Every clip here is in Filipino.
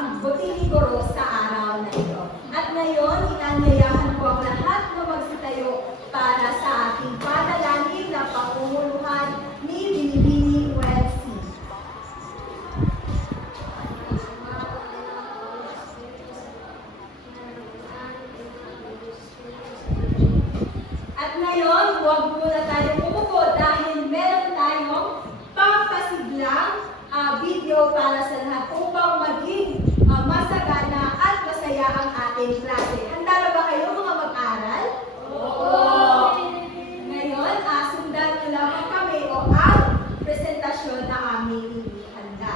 ang buting guro sa araw na ito. At ngayon, inanyayahan ko ang lahat na magsitayo para sa ating panalangin na pangunguluhan ni Binibini Welsi. At ngayon, huwag muna tayo umupo dahil meron tayong pampasiglang video para sa lahat upang maging masagana at masaya ang ating klase. Handa na ba kayo mga mag-aral? Oo! Ngayon, sundan nyo lamang kami o ang presentasyon na aming handa.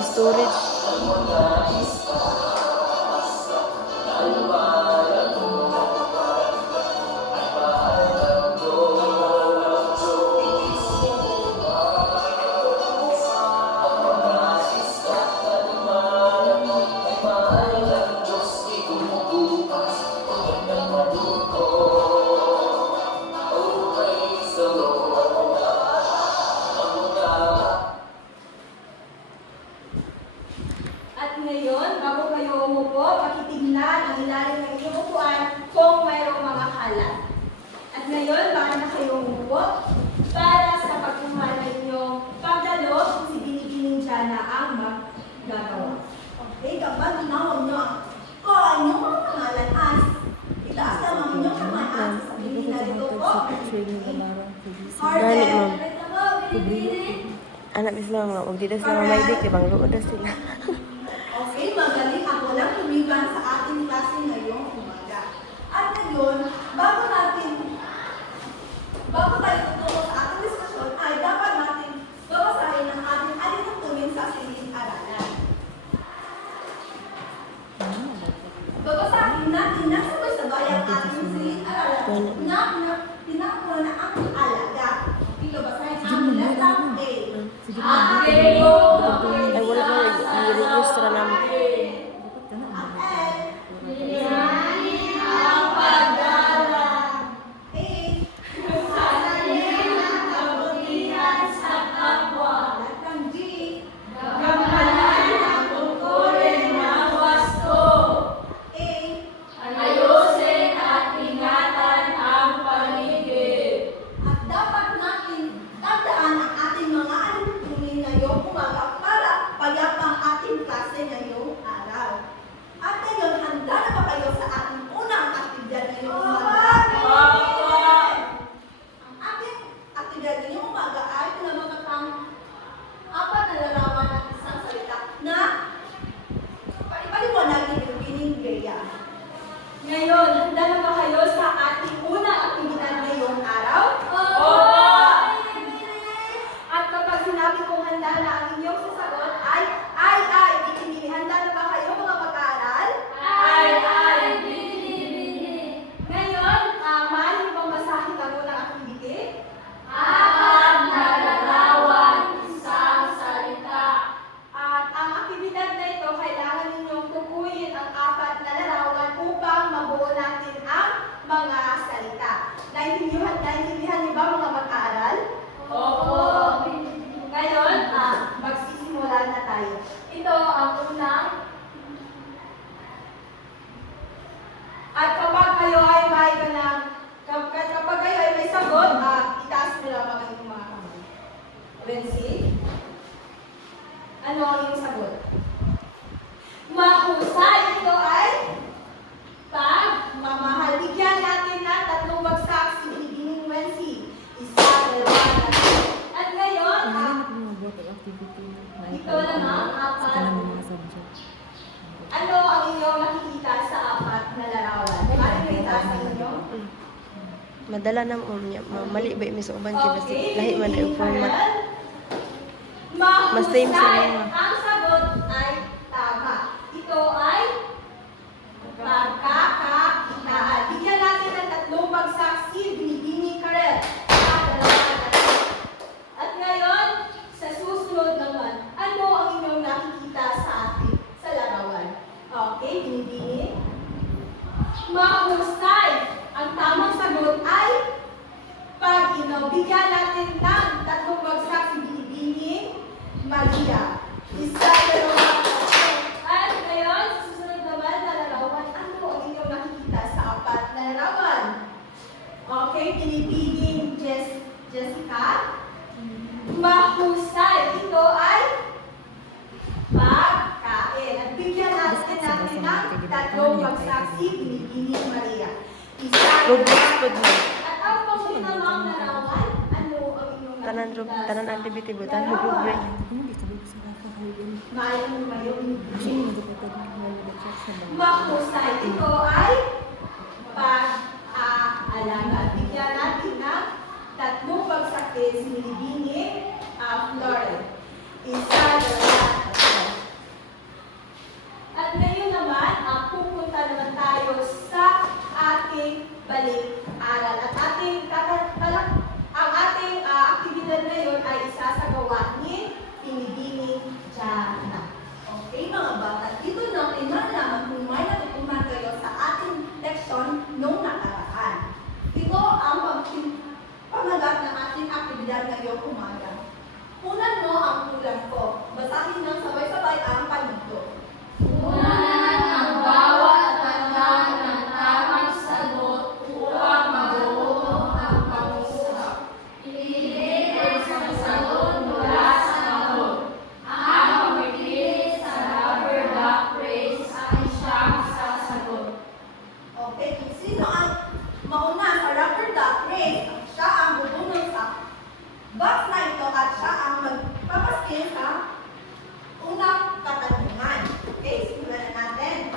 Storage. At ngayon, bago kayo umupo, pakitignan ang ilalim ng inyong upuan kung mayroong mga kalat. At ngayon, baka na kayo umupo para sa pagkuhan ng inyong pagdalo si Binibining Jana ang maggagawa. Okay, kapag tinawag nyo ko ang inyong mga pangalan as itaas lang ang inyong pangalan sa sabihin na dito po. Galit, ma'am. Harden. Anak ni sila nga, huwag dito sila mamaidik, ibang luod na sila. Okay, magaling ako lang tumigan sa ating klase ngayong umaga. At ngayon, bago tayo tutungo sa ating diskusyon, ay dapat natin babasahin ang ating alituntunin sa silid-aralan. Babasahin natin na sabay-sabay ang ating silid-aralan na pinakuha na ang alaga. Dito basahin ang latang A. Ay, wala na, i-register namin. Ngayon, handa na ba kayo sa ating unang aktibidad ngayong araw? At kapag sinabi kong handa na ang inyong sasagot ay, Binibini. Handa na ba kayo mga mag-aaral? Binibini. Ngayon, maaari niyo bang basahin ang unang activity? Isang salita. At ang aktibidad na ito, kailangan ninyong tukuyin ang 4 na larawan upang mabuo natin ang mga salita. Naintindihan niyo ba mga mag-aaral? Opo. Ngayon, magsisimula na tayo. Ito ang unang. At kapag kayo ay may sagot, itaas mo lang ang inyong mga kamay. Wensi, ano ang iyong sagot? Mahusay, ito ay pagmamahal. Bigyan natin na 3 bagsak si Bibining Wensi. 1, 2, 3. Madala na mo niya. Mali ba yung uban kay basta lahi man na yung format. Mahusay. Mas same sila nga. Ang sagot ay tama. Ito ay pagkakakitaan. Bigyan natin ng 3 bagsak si Binibini Karel. At ngayon, sa susunod naman, ano ang inyong nakikita sa atin sa larawan? Okay, Binibini? Mahusay. Ang tamang sagot ay pag-inom. Bigyan natin ng 3 bagsak si Binibini Maria. Isa, dalawa, tatlo. At ngayon, sa susunod naman na larawan, ano ang inyong nakikita sa 4 na larawan? Okay, Binibini Jessica. Mahusay. Ito ay pagkain. At bigyan natin ng 3 bagsak si Binibini Maria. Isa, Roblox pod mo. at ang pangunamang larawan, ano ang inyong nakikita Tanan sa activity ba? larawan? Tanan Roblox. Mayroon mahusay. Ito ay pag-aalaga. Bigyan natin ng 3 bagsak din si Binibini Florence. Isa, dalawa, tatlo. At ngayon naman, pupunta naman tayo sa ating balik-aral. At ang ating aktibidad ngayon ay isasagawa ni Binibini Jana. Okay, mga bata, dito natin malalaman kung may natutunan kayo sa ating leksyon noong nakaraan. Ito ang pamagat ng ating aktibidad ngayong umaga. Unan mo ang kulang ko. Basahin ng sabay-sabay ang panito. Unahan ang bawat tanda ng tamang sagot upang mabuo ang pag-usap. Pili ang isang sagot mula sa tanong. Ang pagpili sa rubber duck race ay siyang sasagot. Okay, kung sino ang mauna sa rubber duck race, siya ang bubunod sa box na ito at siya ang magpapaskil sa unang katanungan. Okay, simulan na natin.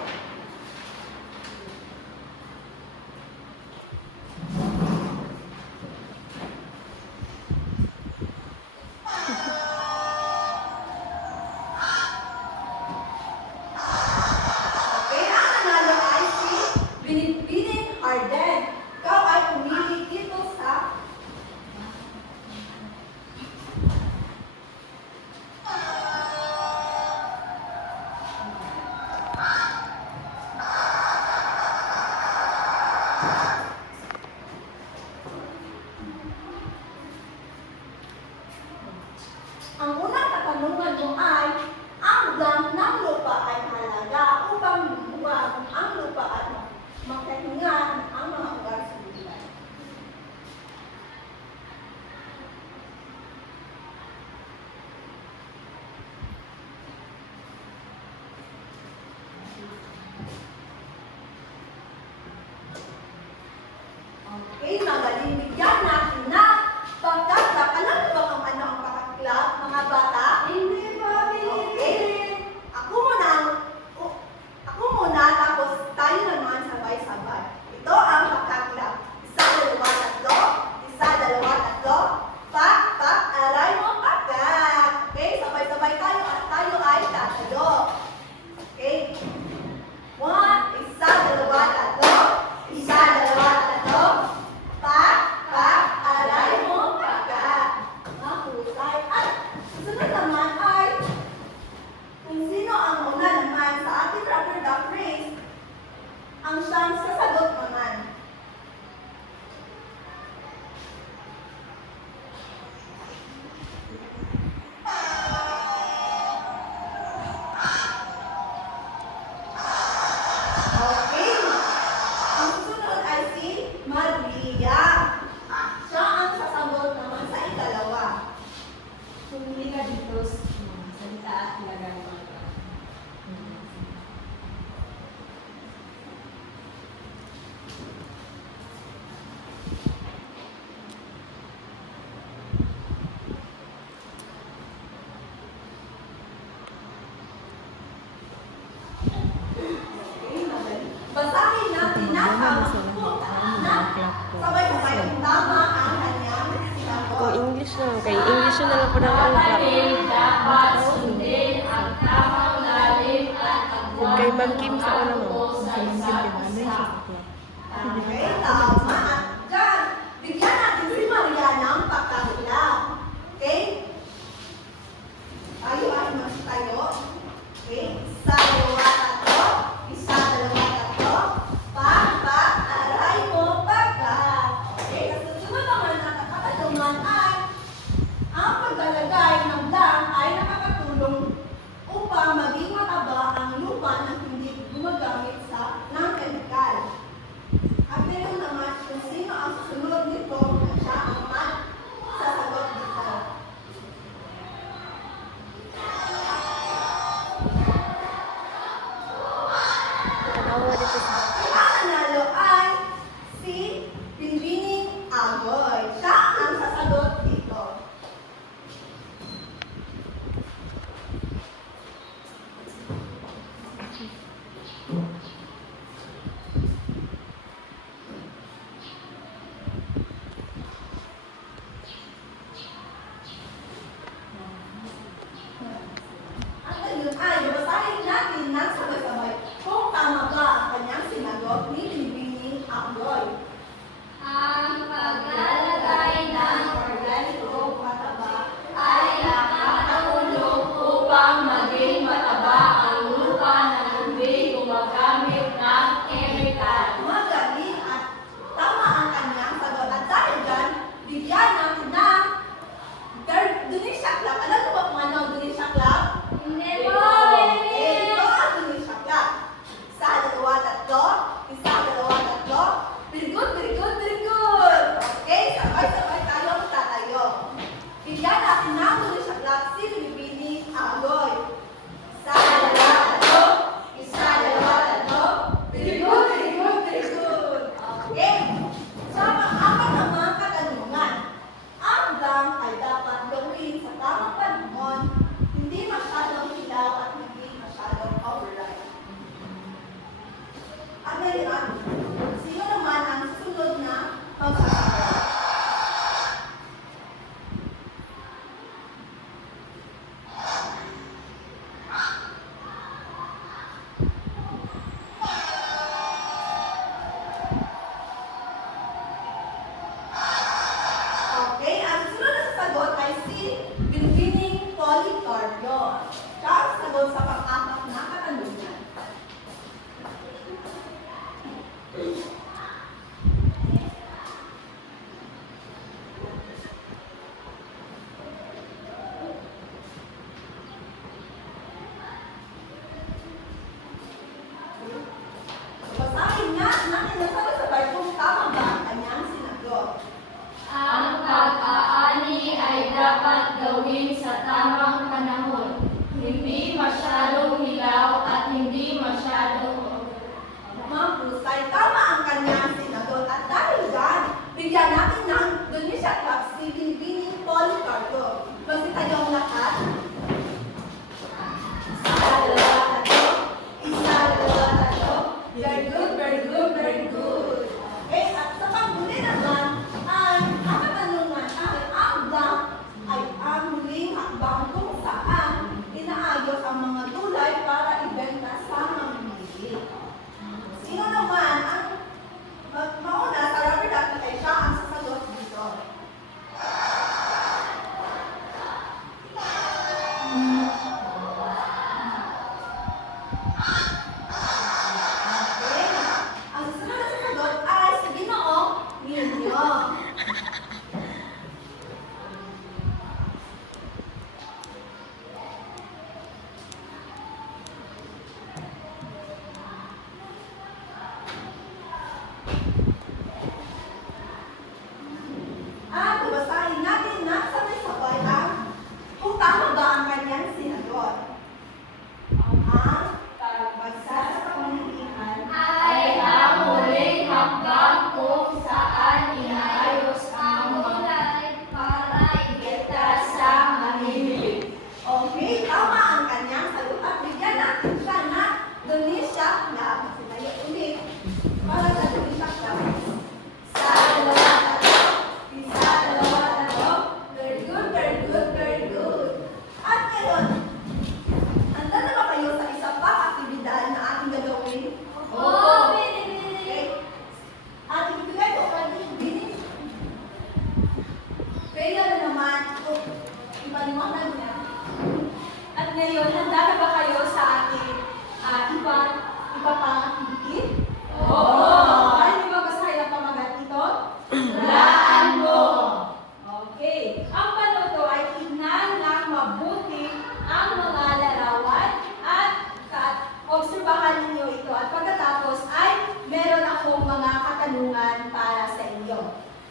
Okay, ang nanalo ay si Binibini Arden. Ikaw ay pumili dito sa ang unang katanungan mo ay, ang dam ng lupa ay halaga upang lumuwag ang lupa at makahingan ang mga ugat sa lupa. Okay, magaling bigyan natin na pagkaklap. Alam mo ba kung ano ang pagkaklap, mga bata? Hindi ba, okay. Ako muna, tapos tayo naman sabay-sabay. Ito ang pagkaklap. Isa, dalawa, tatlo. Isa, dalawa, tatlo. Pak, pak, aray mo, pakak. Okay, sabay-sabay tayo at tayo ay tatalo. Okay. Isa, dalawa, tatlo. Isa, dalawa, tatlo. Pak, pak, aray mo, pakak. Mahusay. At sunod naman ay kung sino ang una naman sa ating rubber duck race, ang siyang sasagot naman. Okay. Ang susunod ay si Maria. Siya ang sasagot naman sa ikalawa. Pumili ka dito sa salita at ilagay mo. Okay, magaling. Basahin natin na sabay-sabay. ma'am. Kay English yun na lang po ng angka. Dapat sundin ang tamang lalim at agwat Kay Ma'am Kim sa una, ma'am. sa isa't isa. Okay, tama. Diyan, bigyan natin si Maria ng pagkakila. Okay? Tayo ay mas tayo. Okay? Isa, dalawa, tatlo. Isa, dalawa, tatlo. Pag-aray mo pagkat. Okay? Kasunod naman ang kakataluman ay ang paglalagay ng blank ay nakakatulong upang maging mataba ang lupa na hindi gumagamit ng kemikal. At meron naman kung sino ang susunod nito at siya ang sasagot dito. Tanawa dito sa... Ang nanalo ay si Binbining Agoy. Siya ang sasagot dito.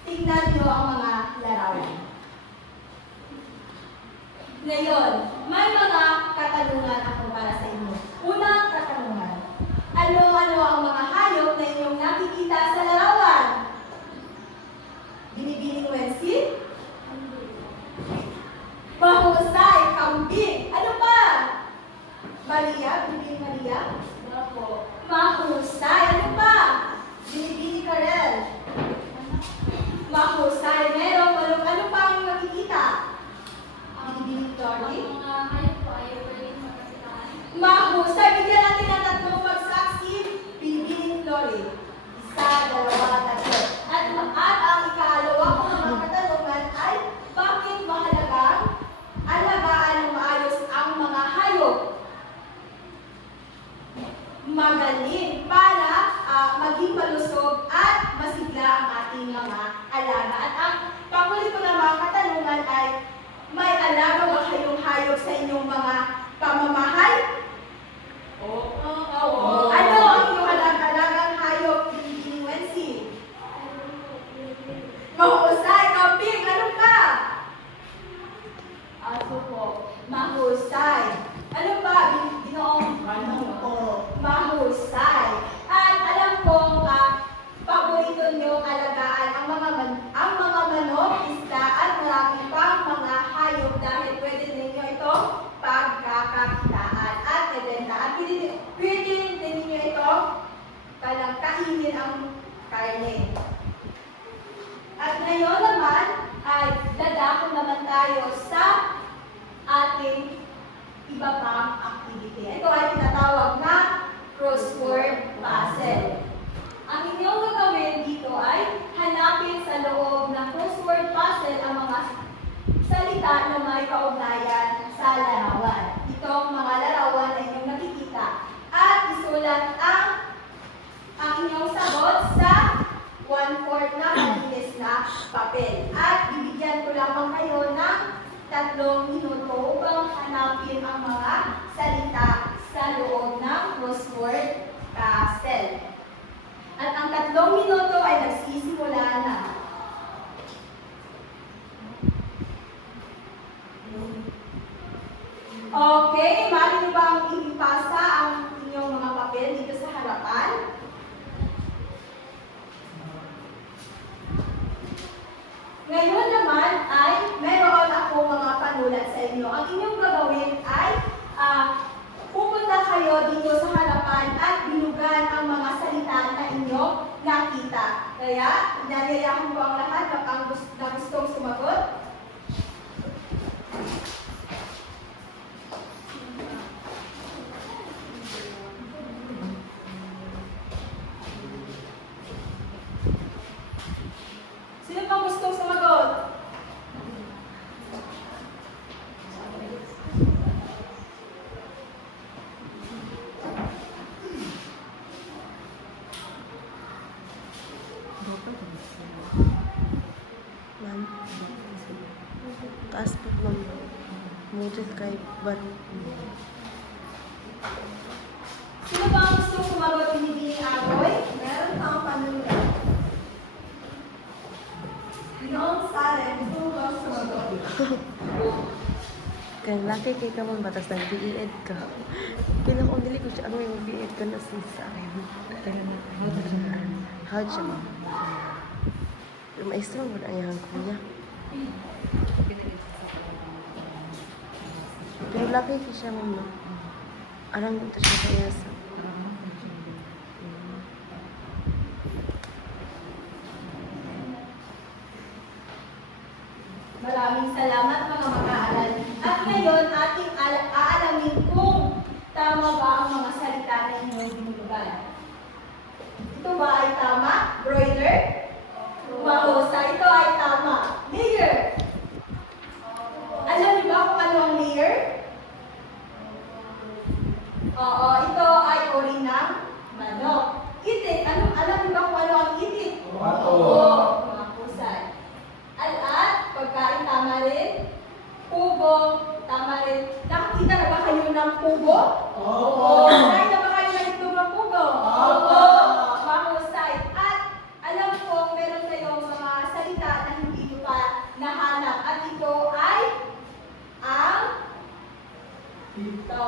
Tingnan niyo ang mga larawan. Ngayon, may mga katanungan ako para sa inyo. Unang katanungan. Ano-ano ang mga hayop na inyong nakikita sa larawan? Binibining wensi? Mahusay, kambing. Ano pa? Maria, binibining Maria? Mahusay. Ano pa? Binibining Karel. Mahusay. Meron, ano pa ang nakikita? Binibining Tori? Mahusay. Bigyan natin ng tatlong pagsaksi. Binibining Tori. Isa, dalawa, tatlo. At ang ikalawa kung mga katanungan ay bakit mahalagang alagaan ng maayos ang mga hayop? Magaling para maging malusog at masigla ang ating mga alaga. At ang panghuli ko na mga katanungan ay may alaga ba kayong hayop sa inyong mga pamamahay? Oo. Ano ang inyong alagang hayop? Binibining wensi? Mahusay, kambing, ano ka? Aso po. Mahusay. Ano ba? Ginoong? Mahusay. At alam kong paborito niyong alagaan ang mga manok, isda, at marami pang mga hayop dahil pwede ninyo ito pagkakakitaan at ibenta. At pwede din ninyo ito kainin ang karne. At ngayon naman ay dadako naman tayo sa ating iba pang activity. Ito ay tinatawag na crossword puzzle. Ang inyong gagawin dito ay hanapin sa loob ng crossword puzzle ang mga salita na may kaugnayan sa larawan. Itong mga larawan ay inyong nakikita. At isulat ang inyong sagot sa 1/4 na malinis na papel. At bibigyan ko lamang kayo ng 3 minuto upang hanapin ang mga salita sa loob ng crossword puzzle. At ang 3 minuto ay nagsisimula na. Okay, maaari niyo ba ang ipasa ang inyong mga papel dito sa harapan? Ngayon naman ay meron ako mga panulat sa inyo. Ang inyong gagawin ay pupunta kayo dito sa harapan at binugan ang mga salita na inyong nakita. Kaya, inagayahan ko ang lahat na gustong sumagot. Sino pang gustong sumagot? Ma'am, taas po ma'am. Mutot kay Baro. Sino pa ang gustong sumagot? Binibining Agoy? Meron pa ang panulat. Ginoong Saren, gusto mo ba sumagot? Kaya laki kay ka ma'am, batas ng BEd ka. Kailan kung dili ko siya, ano yung BEd ka na sa akin. How'd siya ma'am? Maestro mo na ayang kuya. Pero laki ko siya ma'am. Arang ito siya kaya sa... Maraming salamat mga mag-aaral. At ngayon, ating aalamin kung tama ba ang mga salita na inyong binubugan. Ito ba ay tama? Broiler? Mahusay. Ito ay tama. Layer. Alam niyo ba kung ano ang layer? Oo, ito ay uri ng manok. Itik. Alam niyo ba kung ano ang itik? Oo. Mahusay. At pagkain tama rin. Pugo, tama rin. Nakakita na ba kayo ng pugo? Oo. Kain na ba kayo ng itlog ng pugo? Oo. Mahusay. At alam ko, meron kayong mga Ito.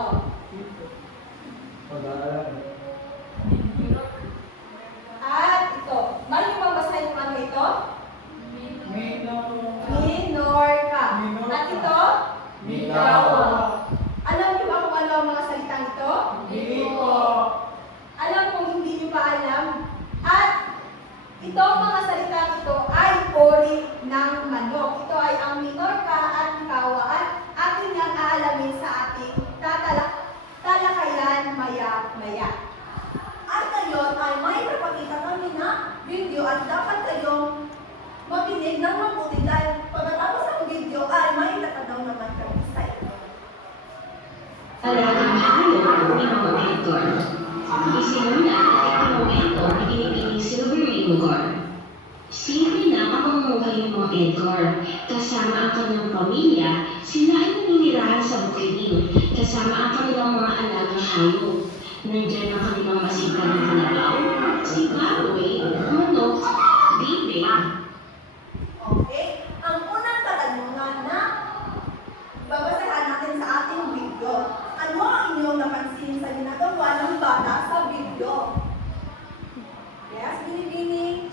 At ito. Mali mo bang basahin yung ano ito? Minorca. At ito? Alam niyo ba kung ano ang mga salitang ito? Alam kung hindi niyo pa alam. At itong mga salitang ito ay uri ng manok. Ito ay ang Minorca at Kawa at atin niyang aalamin sa ating talakayan maya-maya. At ngayon ay may napakita kami na video at dapat kayong makinig ng mabuti dahil pagkatapos ng video ay may itatanaw naman kami sa inyo. Talagang hayop ang unang mentor. Isinuna at itong mentor na pinipiling Silver Rainbow. Simple na kapamumuhay ng mga mentor. Kasama ang kanilang pamilya, sila ay naninirahan sa bukiling. Kasama ang kanilang mga alagang hayop. Nandiyan ang kanilang masikap na kalabaw, si baboy, manok, bibe. Okay? Ang unang katanungan na babasahan natin sa ating video. Ano ang inyong napansin sa ginagawa ng bata sa video? Yes, Binibini?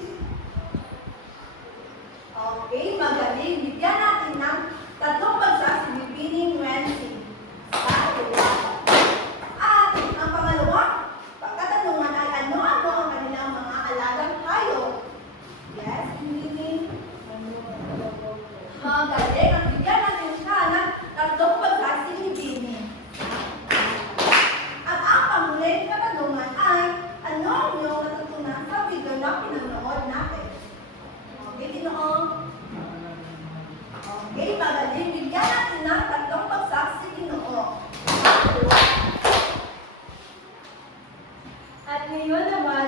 Okay, magaling. Bigyan natin ng 3 bagsak si Binibini Wensi. Sa ulo. At ang pangalawa, pagkatanungan ay ano-ano ang kanilang mga alagang hayop. Yes, Binibini? Magaling. At bigyan natin siya ng 3 bagsak si Binibini. At ang panghuling katanungan ay ano ang iyong natutunan sa video na pinanood natin? Okay, Ginoong? Okay, magaling. Bigyan natin ng 3 bagsak si Ginoo. At ngayon naman,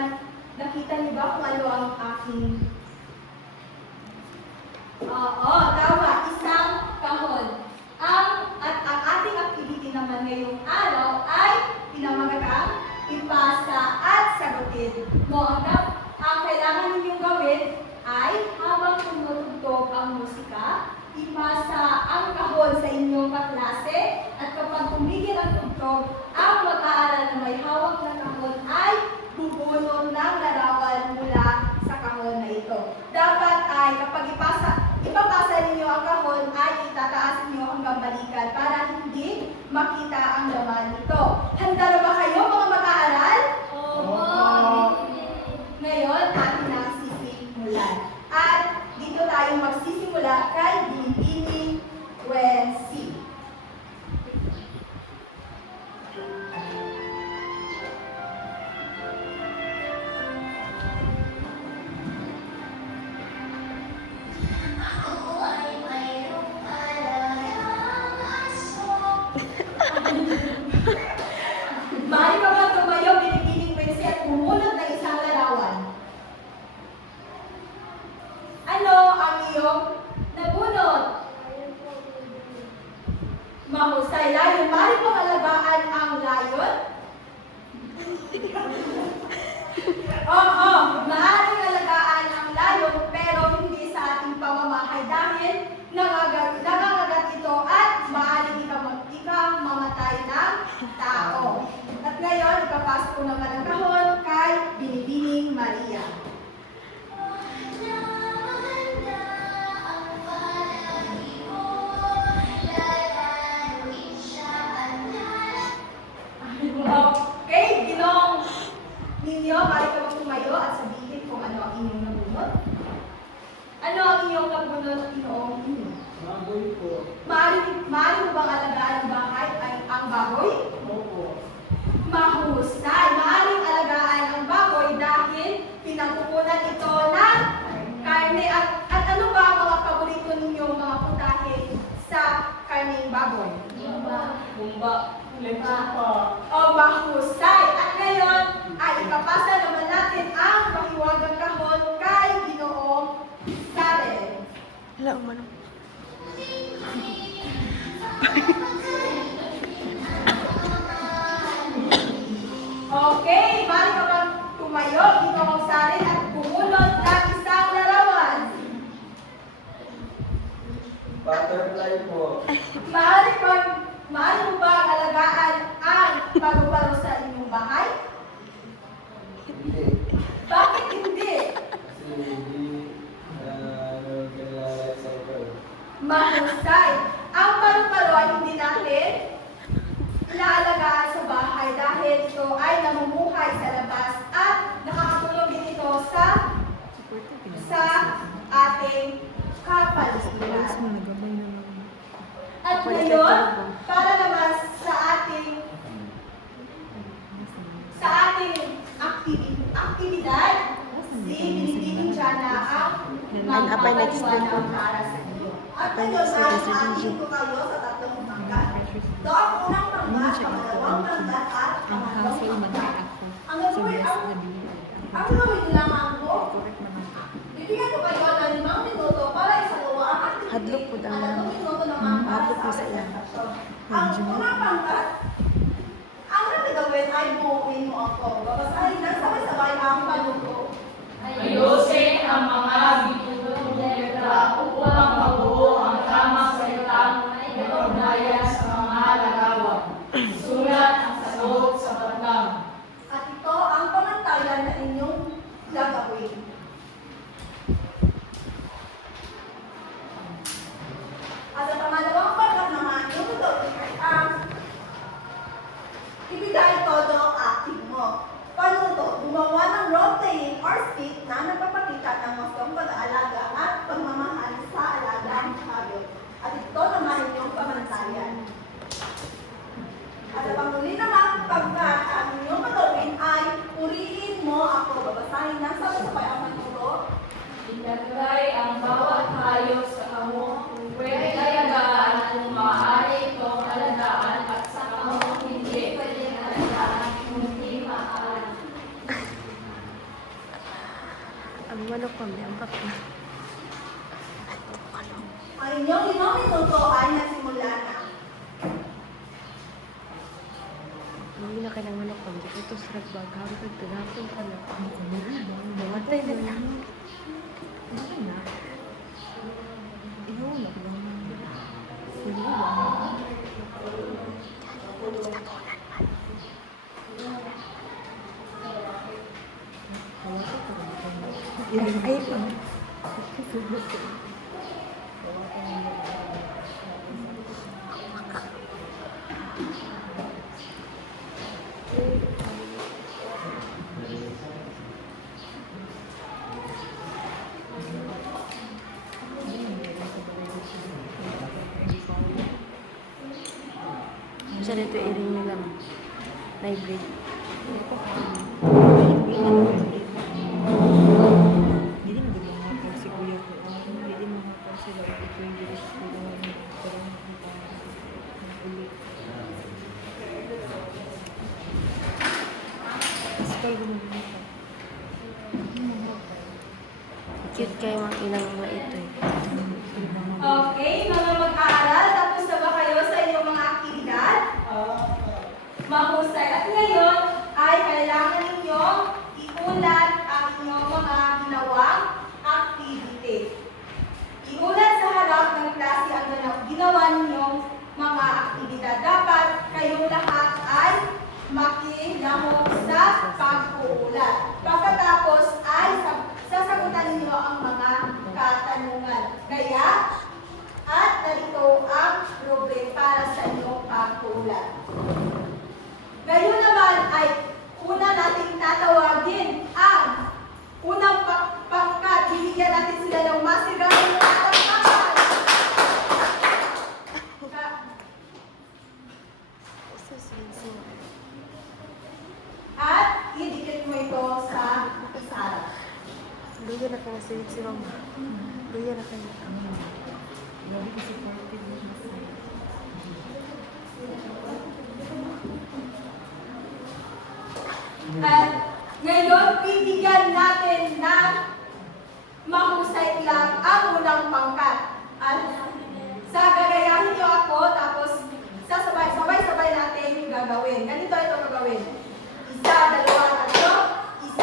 nakita niyo ba kung ano ang aking... Oo, tama, isang kahon. At ang ating activity naman ngayong araw ay pinamagaang ipasa at sagutin mo. Ang kailangan ninyong gawin ay habang tumutugtog ang musika, ipasa ang kahon sa inyong kaklase at kapag tumigil ang tugtog, ang mag-aaral na may hawak na kahon ay bubunot ng larawan mula sa kahon na ito. Dapat ay kapag ipapasa ninyo ang kahon ay itataas ninyo hanggang balikan para hindi makita ang laman nito. Handa na ba kayo mga mag-aaral? Ngayon, atin na sisimulan. At dito tayo magsisimula kay Binibini Wensi. Maaari ka ba tumayo, Binibining Wensi, at bumunot ng isang larawan? Ano ang iyong nabunot? Mahusay, layon. Maaari bang alagaan ang layon? Oo, maaaring alagaan ang layon pero hindi sa ating pamamahay dahil nangangagat ito at maaaring mamatay ng tao. At ngayon, ipapasok ko naman ang kahon kay Binibining Maria. Okay, Ginong ninyo, maaari ka bang tumayo at sabihin kung ano ang inyong nabunot? Ano ang inyong nabunot, Ginoong inyo? Maaari mo bang alagaan ang bahay ay ang baboy? Mahusay. Maaaring alagaan ang baboy dahil pinagkukunan ito ng karne. At ano ba ang mga paborito ninyong mga putahe sa karneng baboy? O mahusay. At ngayon ay ipapasa naman natin ang mahiwagang kahon kay Ginoong Sarel. Wala, umano. Okay, maaari ka bang tumayo, Ginoong Sarel, at bumunot ng isang larawan? Butterfly po. Maaari bang Maaari mo ba alagaan ang paru-paro sa inyong bahay? Hindi. Bakit hindi? Kasi hindi kailangan sa ito. Mahusay. Ang paru-paro ay hindi natin inaalagaan sa bahay dahil ito ay namumuhay sa labas at nakakatulong din ito sa ating kapaligid. At ngayon, para naman sa ating aktibidad, si Binibining Jana ang Apay next magpapaliwanag para sa inyo. At ngayon ay atin ko kayo sa tatlong pangkat. Ito ang unang pangkat, pangalawang pangkat at pangatlong pangkat. Ang gawin lang ako, bibigyan ko kayo ng 5 minuto para isagawa ang activity. Hadlok po daw. 3 minuto naman para Hadlok po sa sa iya. Ang unang pangkat, ang gagawin ay buuin mo ako. Babasahin na sabay-sabay ang panuto. Ayusin ang mga bitutuloy upang mabuo ang tamang salitang ipagnayan sa mga larawan. Sulat ang sagot sa patlang. At ito ang pamantayan na inyong gagawin. At sa pangalawang pangkat naman, yung gagawin ay ang ibigay todo acting mo. Paano to? Gumawa ng role-playing or skit na nagpapakita ng gustong pag-aalaga at pagmamahal sa alagang hayop. At ito naman inyong pamantayan. At sa panghuli naman, pagkat ang inyong gagawin ay purihin mo ako. Babasahin na sabay-sabay ang manuro. Ilagay ang bawat hayop sa kamo. Pwede alagaan kung maaari itong alagaan at sa kamo hindi pwede alagaan kung hindi maaari. Ang manok kami, ang bakla. Ang inyong 5 minuto ay nagsimula na. Hindi na kailang manok kami. Ito sa nagbagawin ko. Pinapin ka na. Ano ka na rin? Matay na lang. Ano na? Ihaw na lang. Sige lang. Ay, pa. Siya dito iring nila. Na-breed. Hindi mo mahapon si kuya ko. Hindi mo mahapon sila. Ito yung direct ko. Parang ulit. Tapos pag gumagulita. Hindi mo mahapon. Cute kayo ang ilang mga ito eh. Okay, mga mag-aaral, tapos na ba kayo sa inyong mga aktibidad? Mahusay. At ngayon ay kailangan ninyo iulat ang inyong mga ginawang activity. Iulat sa harap ng klase ang ginawa ninyong mga aktibidad. Dapat kayong lahat ay makilahok sa pag-uulat. Pagkatapos ay sasagutan ninyo ang mga katanungan. Kaya, at narito ang rubric para sa inyong pag-uulat. Ngayon naman ay una nating tatawagin ang unang pangkat. Bibigyan natin sila ng masigayang palakpakan. At idikit mo ito sa isara. Luya na kayo si Mama. Luya na kayo. Grabe kasi supportive mo siya sa At ngayon, bibigyan natin ng mahusay lang ang unang pangkat. At gagayahin niyo ako, tapos sabay-sabay natin yung gagawin. Ganito ito gagawin. 1, 2, 3. 1, 2,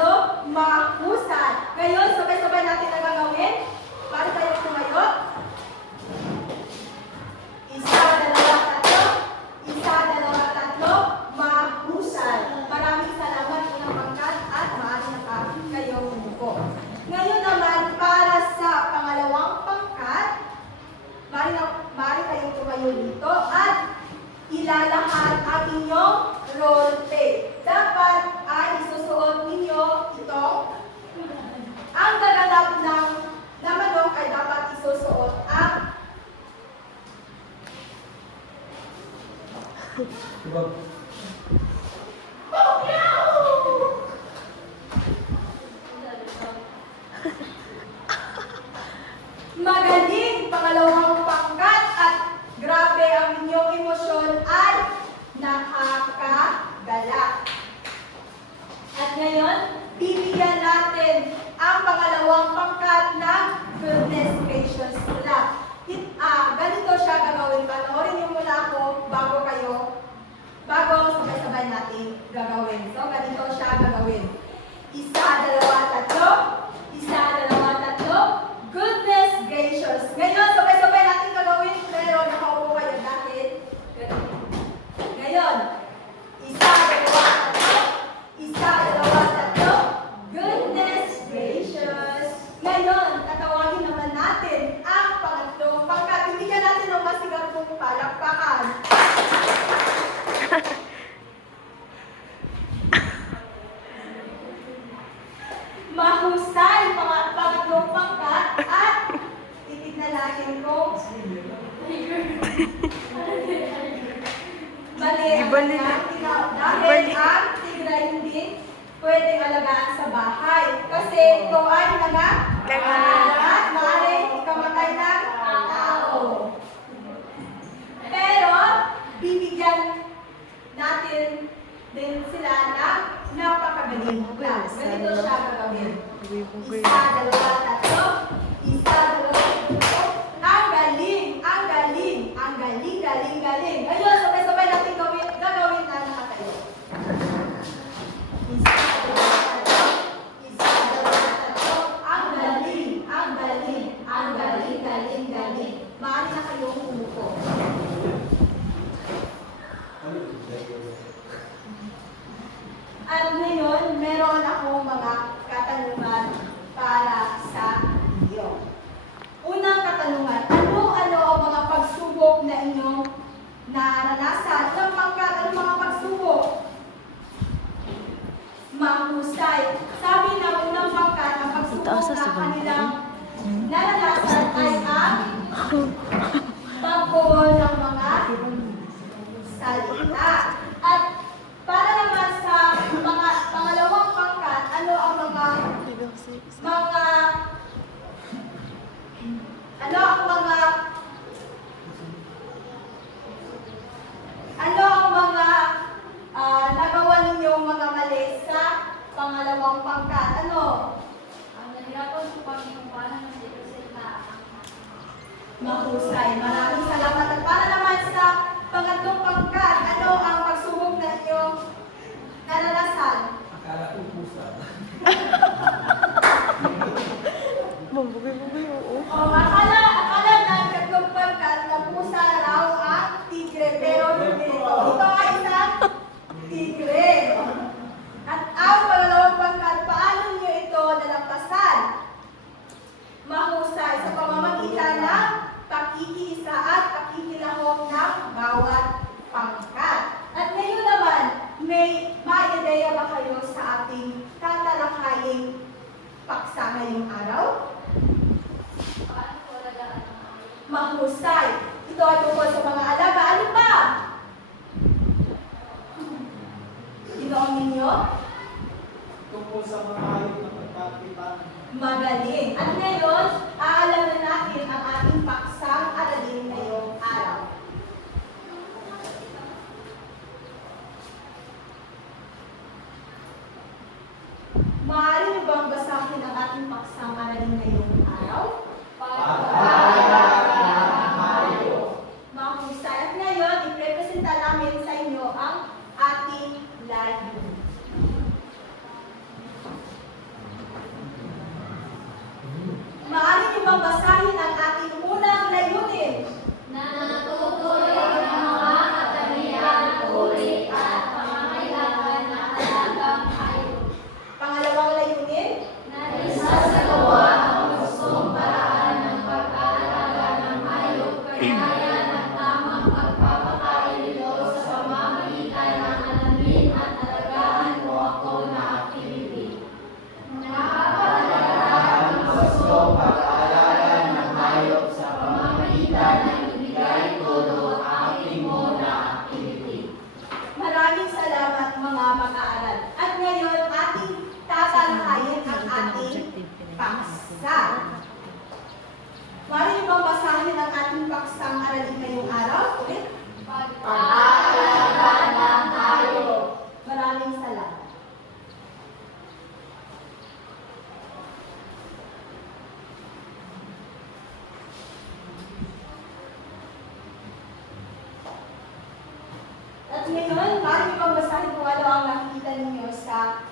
3. Mahusay. Ngayon, sabay-sabay natin na gagawin. Para tayo tumayo. 1, 2, ilalahad ang inyong role play. Dapat ay isusuot ninyo itong ang gaganap ng na manok ay dapat isusuot ang Diba? magaling pangalawang pangkat at grabe ang inyong emosyon ay nakakagalak. At ngayon, bibigyan natin ang pangalawang pangkat ng goodness gracious love. Ganito siya gagawin. Panoorin niyo muna ako bago sabay-sabay natin gagawin. So, ganito siya gagawin. Isa, dalawa, tatlo. Isa, dalawa, tatlo. Goodness gracious. Ngayon, sabay-sabay natin gagawin, pero nakaupo kayo dahil ngayon, isa, dalawa, tatlo. Isa, dalawa, tatlo. Goodness gracious. Ngayon, tatawagin naman natin ang pangatlong pangkat. Bibigyan natin ng masigang pong palakpakan. Mahusay, pangatlong pangkat at titignan natin kung mali ang Ibalik. kanyang tinawag. Dahil ang tigra hindi pwedeng alagaan sa bahay. Kasi ito ay nangangalat, maaaring ikamatay ng tao. Pero, bibigyan natin din sila ng napakagaling class. Ganito siya gagawin. Isa, dalawa, tatlo. Isa, dalawa, tatlo. Ang galing, ang galing, ang galing, galing, galing. Ayun, sabay-sabay natin gagawin na nakatayo. Isa, dalawa, tatlo. Isa, dalawa, tatlo. Ang galing, ang galing, ang galing, galing, galing. Maaari na kayong umupo. At ngayon, meron akong mga katanungan para sa iyo. Unang katanungan, ano-ano ang mga pagsubok na inyong naranasan? Anong mga pagsubok? Mahusay. Sabi ng unang pangkat, ang pagsubok na kanilang naranasan ay ang pagkuhol ng mga salita. At para naman sa mga pangalawang pangkat, ano ang mga nagawa ninyong mga mali sa pangalawang pangkat? Ano? Ang nahirapan sa pagkukumpanan ng salita. Mahusay. Maraming salamat. At para naman sa pangatlong pangkat, ano ang pagsubok na inyong naranasan? Akala ko pusa. Mabugay-bugay, oo. Akala ng tatlong pangkat na pusa raw ang tigre, pero hindi ito. Ito ay isang tigre. At ang pangalawang pangkat, paano niyo ito nalampasan? Mahusay sa pamamagitan ng pakikiisa at pakikilahok ng bawat pangkat. At ngayon naman, may ideya ba kayo sa ating tatalakayin paksa ngayong araw? Mahusay. Ito ay tungkol sa mga alaga. Ano pa? Ginoong ninyo? Tungkol sa mga hayop na pagkakitaan. Magaling. At ngayon, aalaman natin ang ating paksang aralin ngayong araw. Maaari niyo bang basahin ang ating paksang aralin ngayong araw? Mahusay. At ngayon, iprepresenta namin sa inyo ang ating layunin. Maaari niyo bang basahin ang ating unang layunin? Na natutuloy ng mga katangian, uri at pangangailangan na alagang hayop. Pangalawang layunin? Na isasagawa ang gustong paraan ng pag-aalaga ng hayop kagaya ng tamang pagpapakain nito sa darating ngayong araw. Ulit. Pag-aalaga ng hayop. Maraming salamat. At ngayon, maaari niyo bang basahin kung ano ang nakikita ninyo sa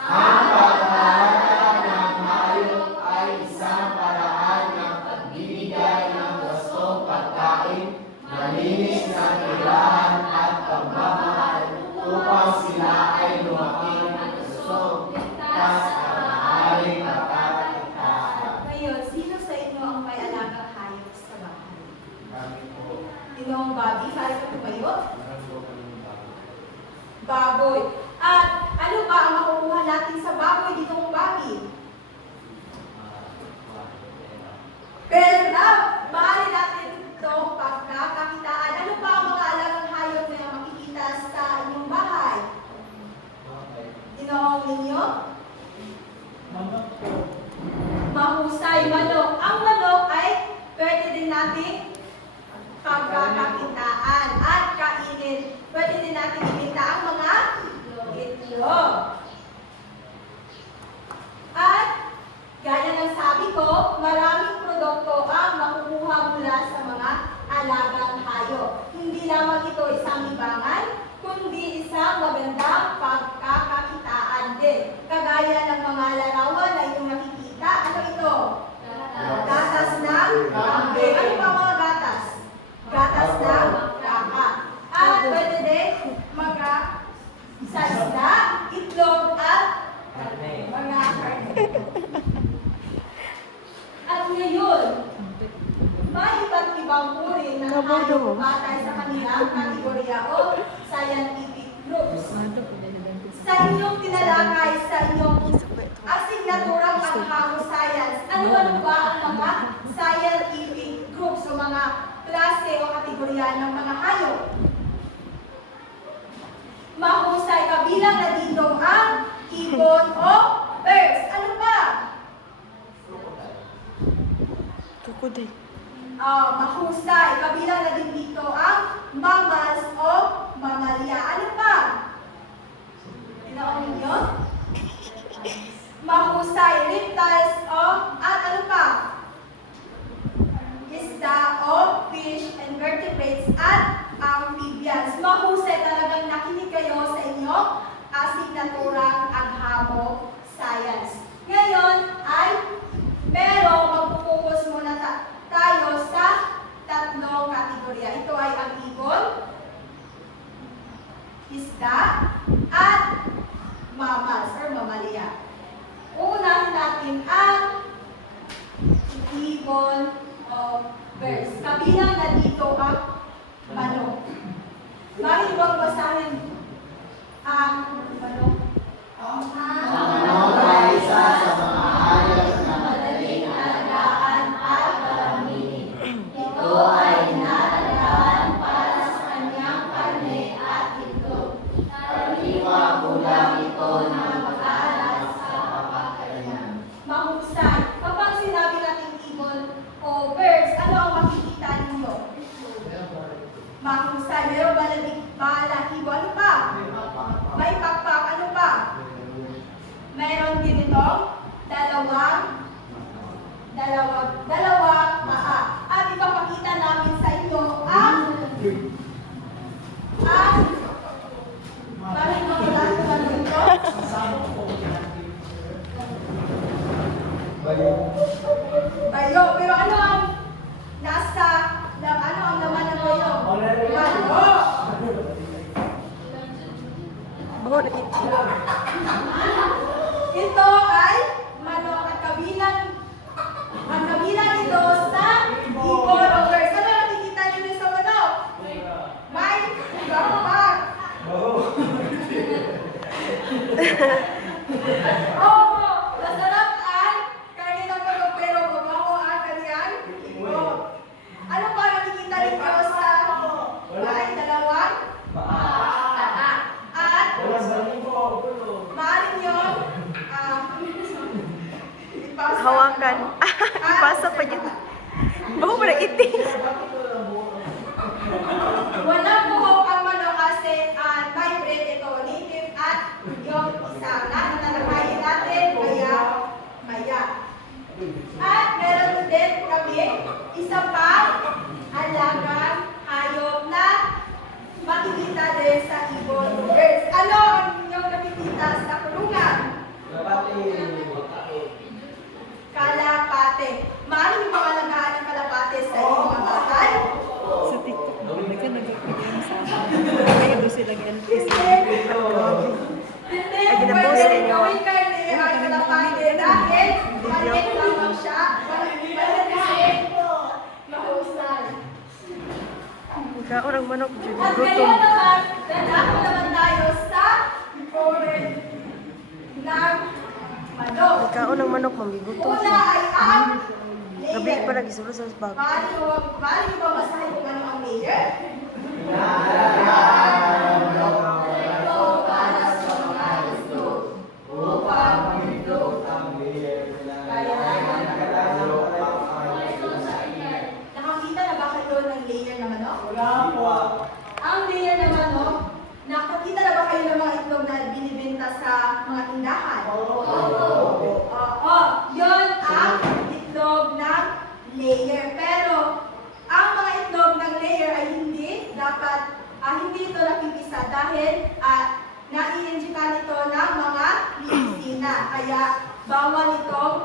Ang pag-aalaga ng hayop ay isang paraan ng pagbibigay ng gustong pagkain, malinis na tirahan at pagmamahal upang sila ay lumaki ng gustong ligtas at maaaring makakalimutan. ngayon, sino sa inyo ang may alagang hayop sa bahay? Kami po, Ginoong Bobby, maaari ka tumayo? meron po kami Baboy. At ano ba ang makukuha natin sa baboy dito kong Bobby? Pera! Maaari natin ito pagkakakitaan. Ano pa ang mga alagang hayop na makikita sa inyong bahay? Ginoong ninyo? Manok po. Mahusay, manok. Ang manok ay pwede din natin pagkakakitaan at kainin. Pwede din natin ibenta ang mga itlog. At gaya ng sabi ko, maraming produkto ang makukuha mula sa mga alagang hayop. Hindi lamang ito isang libangan, kundi isang magandang pagkakakitaan din. Kagaya ng mga larawan na inyong nakikita. Ano ito? Gatas ng kambing. Ano pa ang mga gatas? Gatas ng baka. At pwede din sa isda, itlog at mga karne. At ngayon, may iba't ibang uri ng hayop batay sa kanilang kategorya o scientific groups. Sa inyong tinalakay sa inyong asignaturang panghango science, ano-ano ba ang mga scientific groups o mga klase o kategorya ng mga hayop? Mahusay, kabilang na dito ang ibon o birds. Ano pa? Kukuday. Mahusay, kabilang na din dito ang mammals o mamalia. Ano pa? Tinaon ninyo? Mahusay, reptiles o at ano pa? Isda o fish and vertebrates at amphibians. Mahusay, talagang nakinig kayo sa inyong asignaturang aghamo science. Ngayon ay magpupokus muna tayo sa tatlong kategorya. Ito ay ang ibon, isda, at mammals or mamalia. Unahin natin ang ibon o birds. Kabilang na dito ang manok. Bakit bang basahin ang manok? Manok ay isa sa mga hayop na Madaling alagaan at palaminin. Ito ay inaalagaan para sa kanyang karne at itlog. Karaniwa kulang ito ng pag-aalas sa kapakanan. Mahusay. Kapag sinabi natin ibon o birds, ano ang makikita ninyo? Mahusay. Meron balahibo. Ano pa? May pakpak. Ano pa? Meron din itong dalawang paa. At ipapakita namin sa inyo ang bakit mo kailangan ano ito? Bayo. Pero ano ang ano ang laman ng bayo? Bayo. Ito ay manok at ang kabilang ito sa ibon o birds. Ano nakikita niyo sa manok? May bakpak. Oo, masarap ang karne ng manok pero mabaho ang kanyang ibon. Ano pa nakikita ninyo sa dalawang paa? At maaari nyo ipasa. Hawakan. Ipasa pa yun. Ako pala itim. Walang buhok ang manok kasi may breed ito, native at yung isa na natalakayin natin maya. At meron din kami isa pang alagang hayop na makikita din sa ibon birds. Ano ang inyong nakikita sa kulungan? Kalapate. Maaaring yung mga alagaan ng kalapate sa inyong mga bahay? Sa TikTok na nag-PM sa akin. Kaya doon sila LPC. Hindi, ginapost pwede ninyo. gawin kayo ni ay kalapate dahil maliit lamang siya. Maliit kasi mahusay. Ikaw ang manok, Judy. At Gutom. ngayon naman, dadako naman tayo sa foreign ng manok. Ikaw ang manok, mamigutom Una siya. ay ang Gabi layer. pa nag-isulo sa bag. Bali mo ba masahin kung ano ang layer? Nakakita na ba kayo ng layer na manok? Ang layer na manok, nakakita na ba kayo ng mga itlog na binibenta sa mga tindahan? Oo. Yun ang itlog ng layer. Pero, ang mga itlog ng layer ay hindi dapat, hindi ito napipisa dahil nai-injikan ito ng mga medisina. Kaya, bawal itong,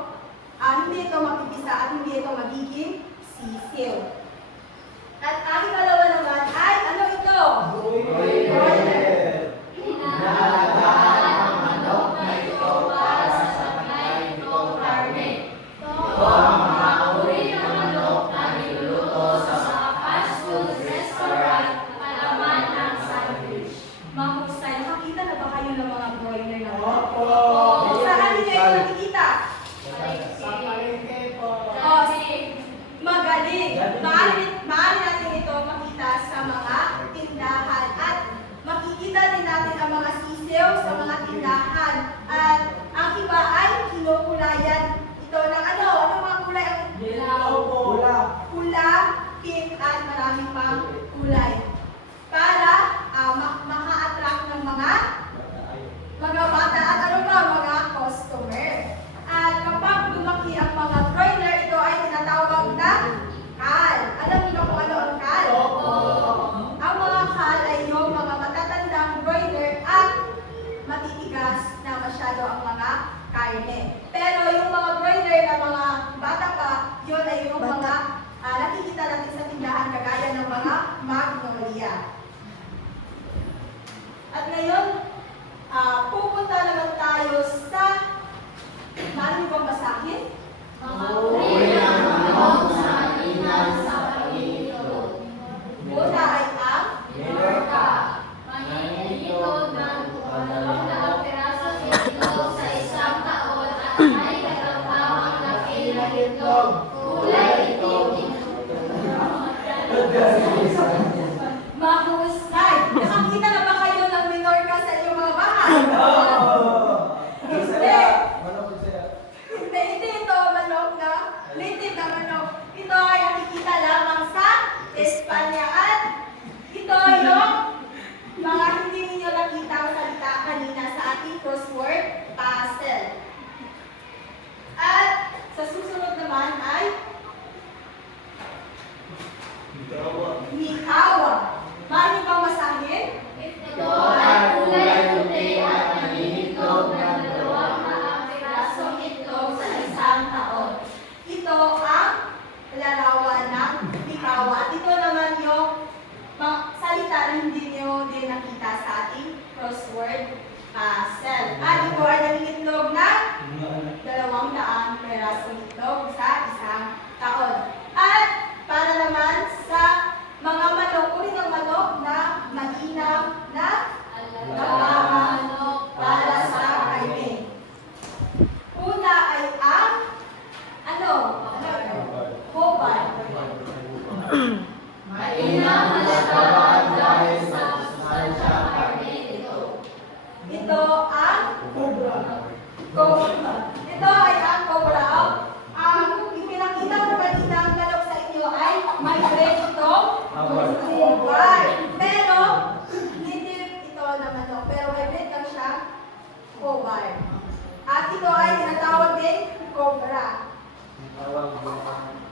hindi ito mapipisa at hindi ito magiging sisiw. At ang ikalawa naman ay, ano ito? Broiler. Mahusay. Nakakita na ba kayo ng mga broiler na ito? Saan niyo ito nakikita? Magaling. Maaari natin ito makita sa mga tindahan at makikita din natin ang mga sisiw sa mga tindahan. At ang iba ay kinukulayan ito ng ano? Ano mga kulay? Pula, pink at maraming pang kulay. Para maka-attract ng mga bata at ano pa, mga customer. At kapag lumaki ang mga broiler, ito ay tinatawag na kal. Alam niyo kung ano ang kal? Ang mga kal ay yung mga matatandang broiler at matitigas na masyado ang mga karne. Pero yung mga broiler na mga bata pa, yun ay yung mga nakikita natin sa tindahan kagaya ng mga magnolia. At ngayon, pupunta naman tayo sa, maaari niyo bang basahin? Una ay ang mahusay. Nakakita na ba kayo ng minorca sa inyong mga bahay? Hindi. Hindi ito manok na native na manok. Ito ay nakikita lamang sa Espanya at ito yung mga hindi ninyo nakita ang salita kanina sa ating crossword puzzle. At sa susunod naman ay Mikawa. Maaari bang masahin? Ito ay kulay puti at nangingitlog ng 2 pirasong itlog sa isang taon. Ito ang larawan ng Mikawa. At ito naman yung mga salita na hindi nyo din nakita sa ating crossword puzzle. At ito ay nangingitlog ng 200 pirasong itlog sa isang taon. At para naman sa mga manok, uri ng manok na mainam na manok para sa karne. Una ay ang ano? Hopal. Mainam halata dahil sa sustansya karne ito. Ito ang cobra. Ito ay ang cobra. Ang ipinakita ko kanina ang manok sa inyo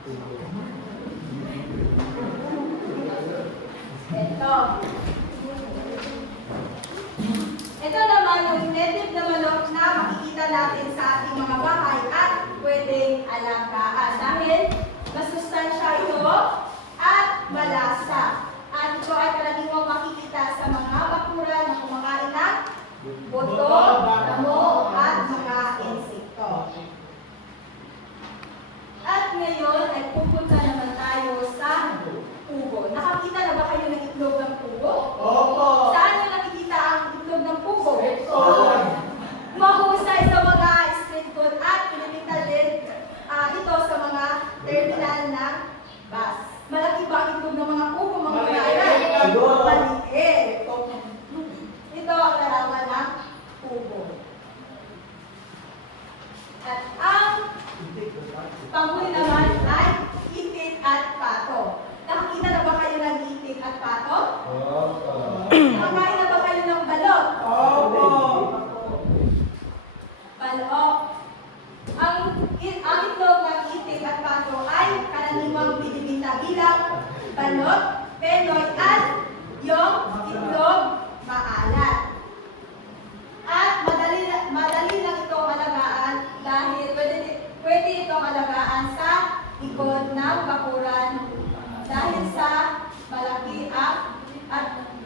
Ito. Ito naman yung native na manok na makikita natin sa ating mga bahay at pwedeng alagaan dahil masustansya ito at malasa. At ito ay karaniwang makikita sa mga bakuran na kumakain ng buto, damo, at mga insekto. At ngayon ay pupunta naman tayo sa pugo. Nakakita na ba kayo ng itlog ng pugo? Opo. Saan nyo nakikita ang itlog ng pugo? Mahusay sa mga street food at pinipinta din ito sa mga terminal ng bus. Malaki ba ang itlog ng mga pugo, mga kaibigan? Siguro. Maliit. Ito ang larawan ng pugo. At ang panghuli naman ay itik at pato. Nakakita na ba kayo ng itik at pato? Nakakain na ba kayo ng balot? Opo. Balot. Ang itlog ng itik at pato ay karaniwang binibinta bilang balot, penoy at yung itlog maalat. At madali lang itong alagaan dahil pwede itong alagaan sa likod ng bakuran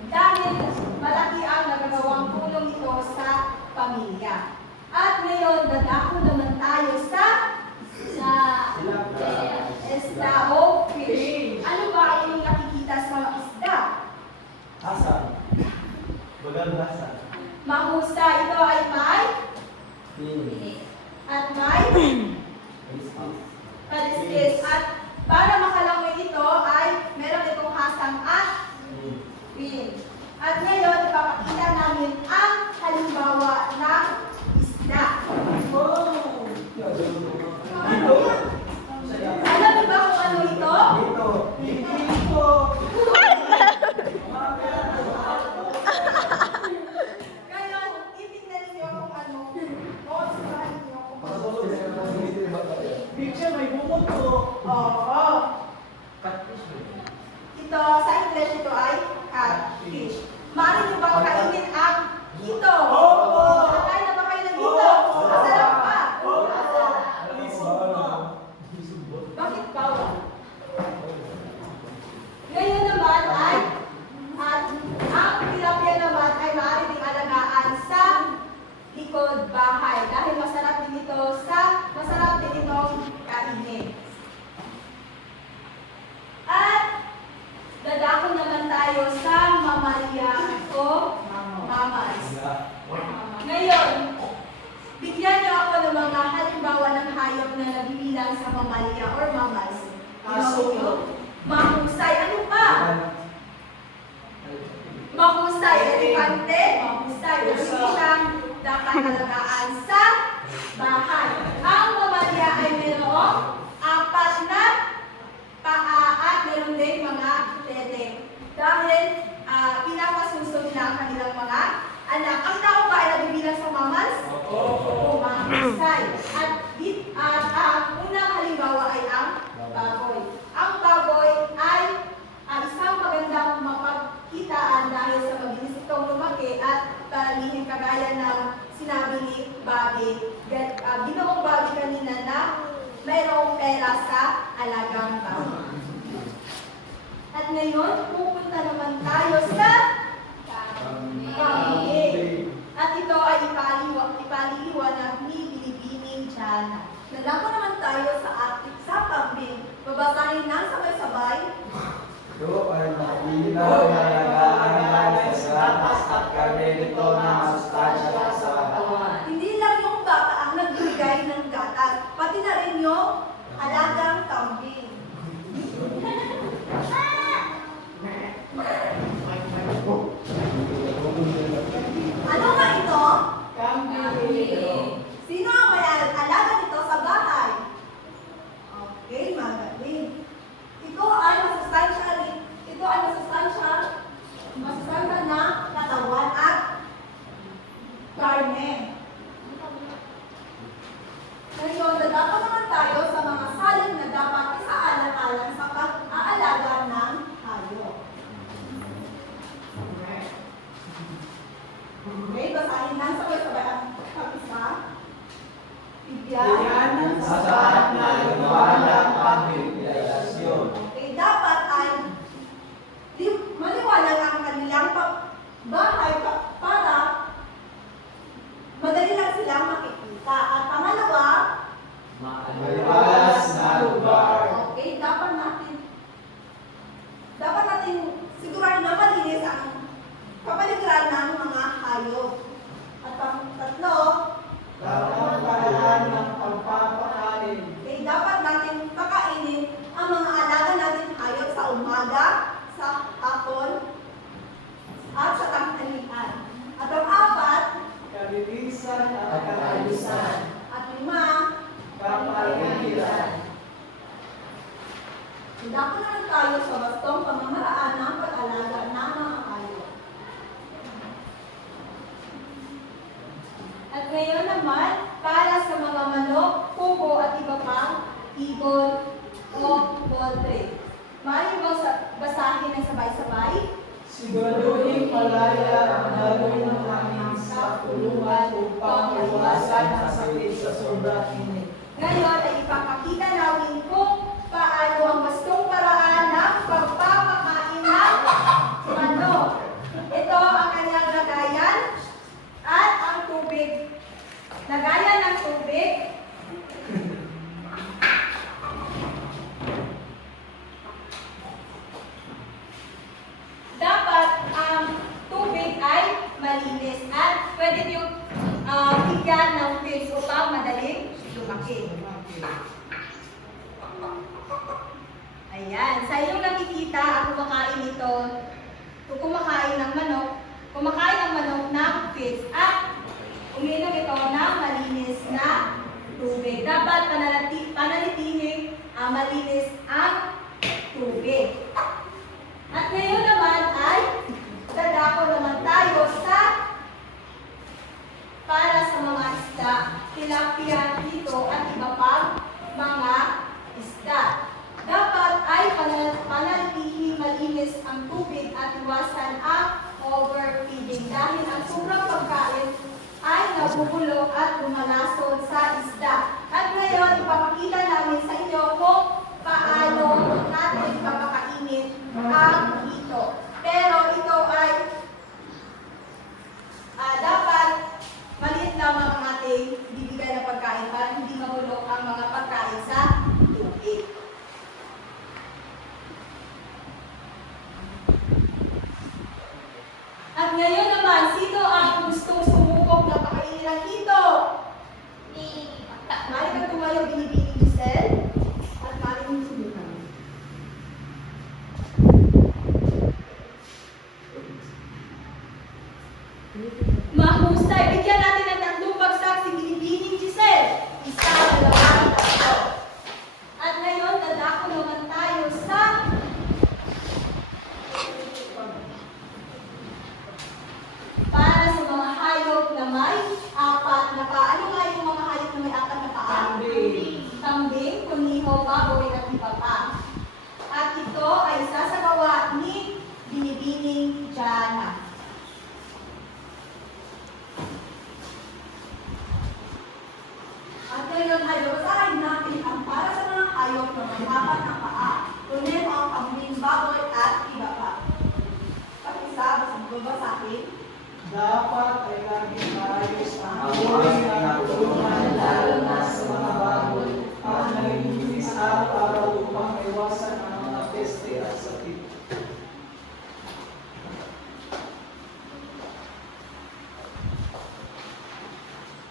dahil malaki ang nagagawang tulong ito sa pamilya. At ngayon, dadako naman tayo sa isda o fish. Ano ba ang inyong nakikita sa mga isda? Asan? Bagal asan? Mahusay. Ito ay may at may kaliskis. At para makalangoy ito ay meron itong hasang at fin. At ngayon, ipapakita namin ang halimbawa ng isda. Alam mo ba kung ano ito? Dito. Ngayon, itignan niyo kung ano. Monstrahan niyo kung ano. Picture may bumot ko. Oo. Ito, sa English ito ay catfish. Maaari niyo bang kainin ang hito? Opo. Nakain na ba kayo ng hito? Opo. Masarap pa. Opo. Bakit bawal? Ngayon naman ay ang tilapia naman ay maaari ding alagaan sa likod bahay dahil masarap din itong kainin. At dadako naman tayo sa mamalia o mammals. Ngayon, bigyan niyo ako ng mga halimbawa ng hayop na nabibilang sa mamalia or mammals. Aso. Mahusay. Ano pa? Mahusay. Elepante. Mahusay. Hindi siyang dapat alagaan sa bahay. Ang mamalia ay mayroong 4 na paa at meron din mga tete. Dahil pinapasuso nila ang kanilang mga anak. Ang tao ba ay nabibilang sa mammals? Oo, mahusay. At ang unang halimbawa ay ang baboy. Ang baboy ay isang magandang mapagkitaan dahil sa mabilis itong lumaki at karamihan kagaya ng sinabi ni Bobby, ginoong Bobby kanina na mayroong pera sa alagang baboy. At ngayon, pupunta naman tayo sa kambing. At ito ay ipaliliwanag ni Binibining Jana. Nandako naman tayo sa kambing. Babasahin ng sabay-sabay. Ito ay makinaw na nag-aaral sa lakas at kami nito na masustansya sa katawan. Hindi lang yung baka ang nagbibigay ng gatas, pati na rin yung alagang kambing. Ano nga ito? Sino ang may alaga nito sa bahay? Okay, magaling. Ito ay masustansya na katawan at karne. Ngayon, dadako naman tayo sa mga salin na dapat isaan Dako naman tayo sa bastong pamamaraan ng pag-alaga ng mga hayop. At ngayon naman, para sa mga manok, kubo at iba pang ibon o poultry. Maaari mo basahin ng sabay-sabay? Siguraduhin malaya ang gagawin namin sa kulungan upang iwasan ang sakit sa sobrang init. Ngayon ay ipapakita namin kung paano ang wastong paraan ng pagpapakain ng manok. Ito ang kanyang lagayan at ang tubig. Lagayan ng tubig. Dapat ang tubig ay malinis at pwede niyong bigyan ng fish upang madaling lumaki. Ayan, sa inyong nakikita, ang kumakain ito, kumakain ng manok ng fish at uminom ito ng malinis na tubig. Dapat pananatiling malinis ang tubig. At ngayon naman ay dadako naman tayo para sa mga isda, tilapia dito at iba pang mga isda. Dapat ay pananatilihin malinis ang tubig at iwasan ang overfeeding dahil ang sobrang pagkain ay nabubulok at lumalasod sa isda. At ngayon, ipapakita namin sa inyo kung paano natin papakainin ang hito. Pero ito ay dapat maliit lamang ang ating bibigay na pagkain para hindi mahulog ang mga pagkain sa tubig. At ngayon naman, sino ang gustong sumubok na pakainin ng hito? Mali kang tumayo, Binibining Giselle. At mali mong subukan. Mahusay. Bigyan natin ng tatlong bagsak si Binibining Giselle. Isa, dalawa, tatlo. At ngayon, dadako naman tayo sa para sa mga hayop na may apat na paa. Ano nga yung mga hayop na may apat na paa? Kambing, kuniho, baboy, at iba pa. At ito ay sasagawa ni Binibining Jana. At ngayon ay babasahin natin ang para sa mga hayop na may apat na paa. Kuniho, kambing, baboy, at iba pa. Pag-isa, babasahin. Dapat ay laging maayos ang amoy ng kulungan lalo na sa mga baboy ang nalilinis araw-araw upang maiwasan ang mga peste at sakit.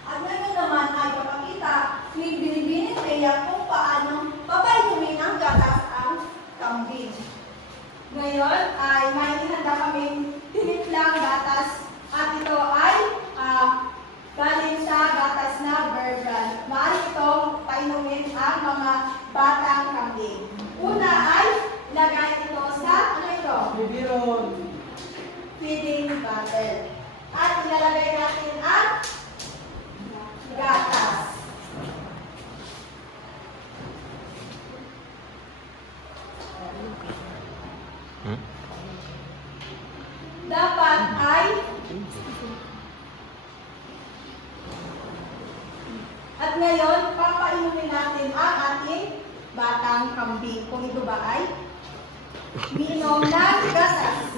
At ngayon naman ay papakita ni Binibining Rhea kung paano papainumin ang gatas ang kambing. Ngayon ay may ihanda kaming tinitlang gatas at ito ay galing sa gatas na Bear Brand. Maaari itong painumin ang mga batang kambing. Una ay lagay ito sa Bibiron, feeding bottle. At ilalagay natin ang gatas. Dapat ay at ngayon, papainumin natin ang ating batang kambing. Kung ito ba ay minom ng gatas.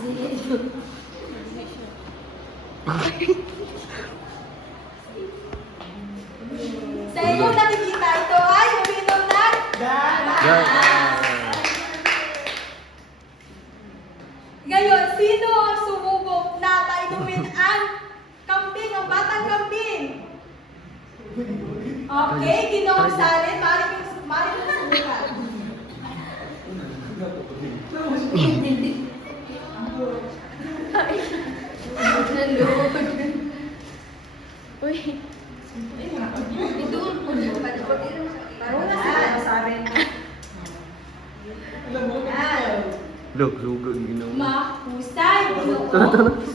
Sa inyong nakikita, ito ay uminom ng gatas. Ngayon, sino ang sumubok na painumin ang kambing, ang batang kambing? Okay, Ginoong Salin, mari mo subukan. Uy. Ito ang puno. Ayan. Yan. Look, lugag ginawa. Mahusay, Ginoo,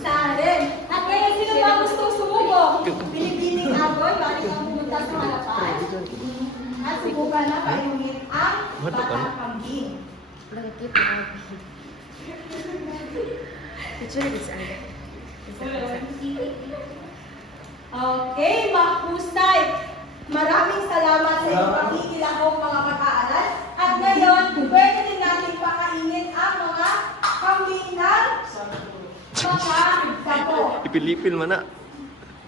sa rin. At ngayon, sino ba gustong sumubok? Binibining agoy, balik ang pumunta sa harapan. At subukan na painumin ang batang kambing. Lagi pa. Picture this ada. Okay, mahusay. Maraming salamat sa iyong pakikilahok mga mag-aaral. At ngayon, pwede din natin pakainin ang mga kambing ng mga bato. Ipilipil man na.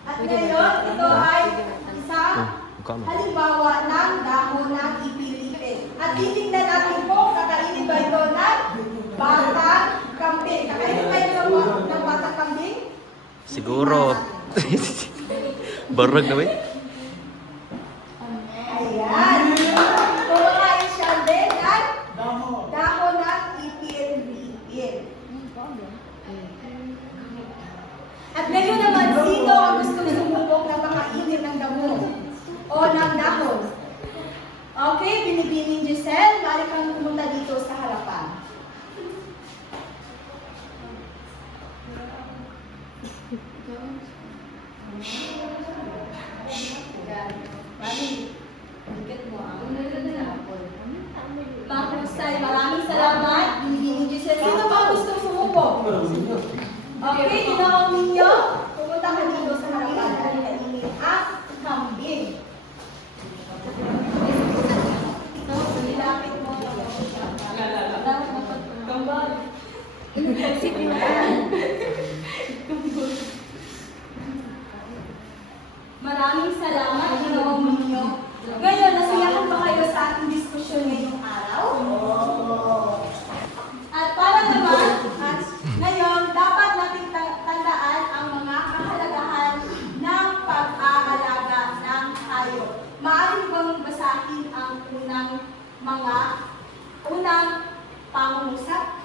At ngayon, ito ay isang halimbawa ng dahon ng ipilipin. At titignan natin kung kakainin ba ito ng batang kambing. Kakainin ba ito ng batang kambing? Siguro. Barag na ba? Ayan. Kumakain siya din ng dahon ng ipilipin. At ngayon naman, sino ang gustong sumubok na makainin ng damo o ng dahon? Okay, binibining Giselle, balik kang pumunta dito sa harapan. Yan. Mami, bigat mo ah. Mahusay, maraming salamat. Binibining Giselle. Sino ba gustong sumubok? Okay, ginawang ninyo, pumunta ka dito sa harapan at kainin ang kambing. Ilapit mo. Kambal. Maraming salamat, ginawang ninyo. Ngayon, nasiyahan ba kayo sa ating diskusyon ngayong araw? At para naman, at ngayon, dapat natin tandaan ang mga kahalagahan ng pag-aalaga ng hayop. Maaari bang basahin ang unang pangungusap?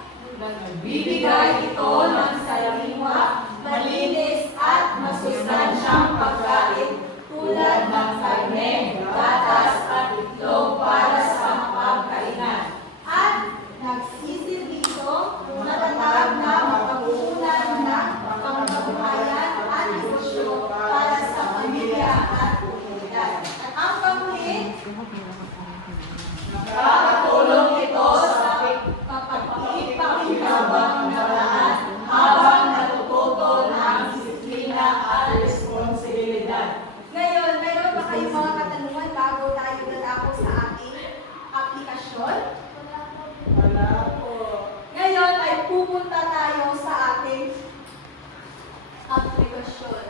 Bibigay ito ng sariwa, malinis at masustansyang pagkain tulad ng karne, gatas at itlog para sa mapagkainan. At nagsisilbi ito matatag na mapagkukunan ng pangkabuhayan at negosyo para sa pamilya at komunidad. At ang panghuli, nakakatulong ito sa pagpapakipakinabang ng lahat habang natututo ng disiplina at responsibilidad. Ngayon, meron ba kayong mga katanungan bago tayo dadako sa ating aplikasyon? Wala po. Ngayon ay pupunta tayo sa ating aplikasyon.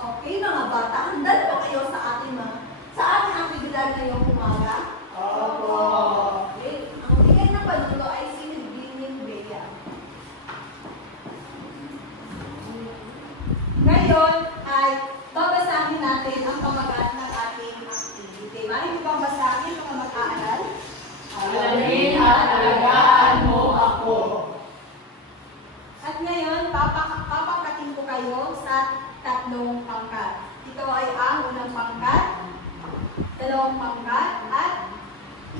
Okay, mga bata, handa na ba kayo sa ating aktibidad ngayong umaga? Opo. Okay, ang bigay na panulo ay si Bining Bea. Ngayon ay babasahin natin ang pamagat ng ating activity. Mari mo bang basahin mga mag-aaral? Alamin at alagaan mo ako. At ngayon, papakatin ko kayo sa tatlong pangkat. Ito ay ang unang pangkat, dalawang pangkat, at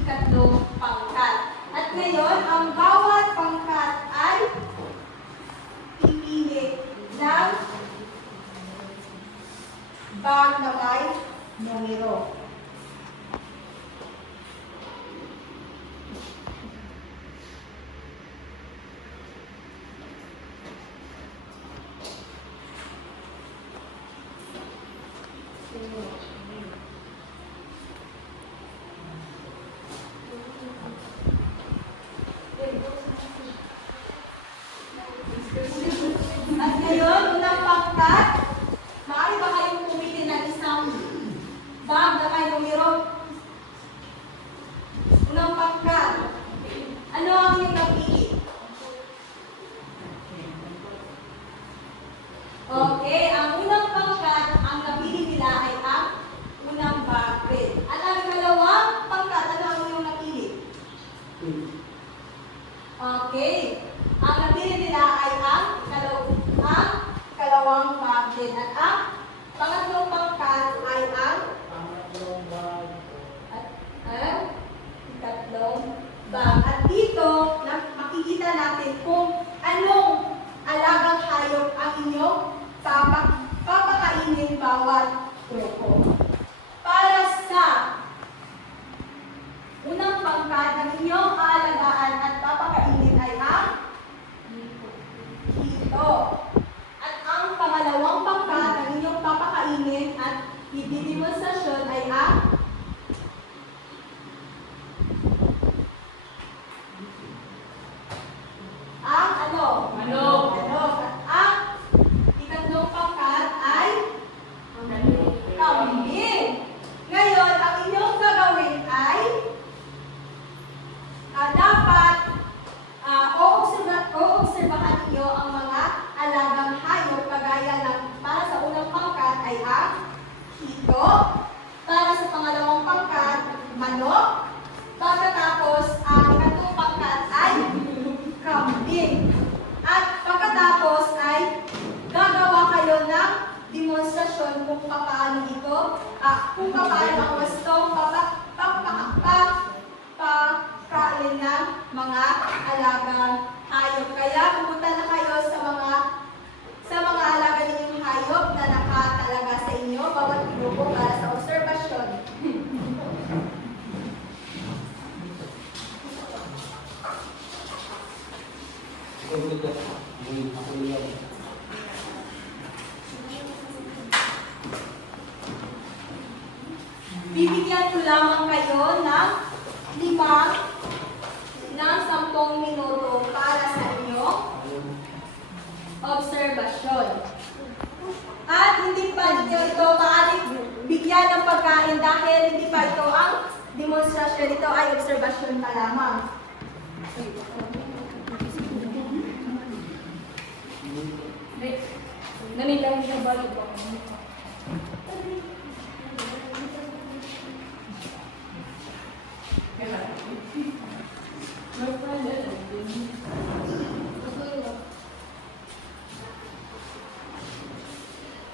ikatlong pangkat. At ngayon, ang bawat pangkat ay pipili ng bag na may numero. At ngayon, unang pangkat, maaari ba kayong pumili ng isang bag na natin. At ang pangatlong pangkat ay ang Pangatlong bag. ikatlong bag. At dito, makikita natin kung anong alagang hayop ang inyong papakainin bawat grupo. Para sa unang pangkat, ang inyong aalagaan at papakainin ay ang hito. At ang pangalawang pangkat, ang inyong papakainin at ibidemonstrasyon ay ang ano? Manok. Manok. At ang ikatlong pangkat ay kambing. Ngayon, ang inyong gagawin ay dapat oobserbahan niyo ang mga alagang hayop kagaya ng para sa unang pangkat ay ang hito, para sa pangalawang pangkat, manok, pagkatapos ang ikatlong pangkat ay kambing. At pagkatapos ay gagawa kayo ng demonstrasyon kung paano ito, kung paano ang wastong pagkain ng mga alagang hayop. Kaya pumunta na kayo sa mga alaga ninyong hayop na nakatalaga sa inyo, bawat grupo para sa obserbasyon. Bibigyan ko lamang kayo ng 10 minuto para sa inyong obserbasyon. At hindi pa ninyo ito maaaring bigyan ng pagkain dahil hindi pa ito ang demonstrasyon. Ito ay obserbasyon pa lamang. Nanilang siya ba ito?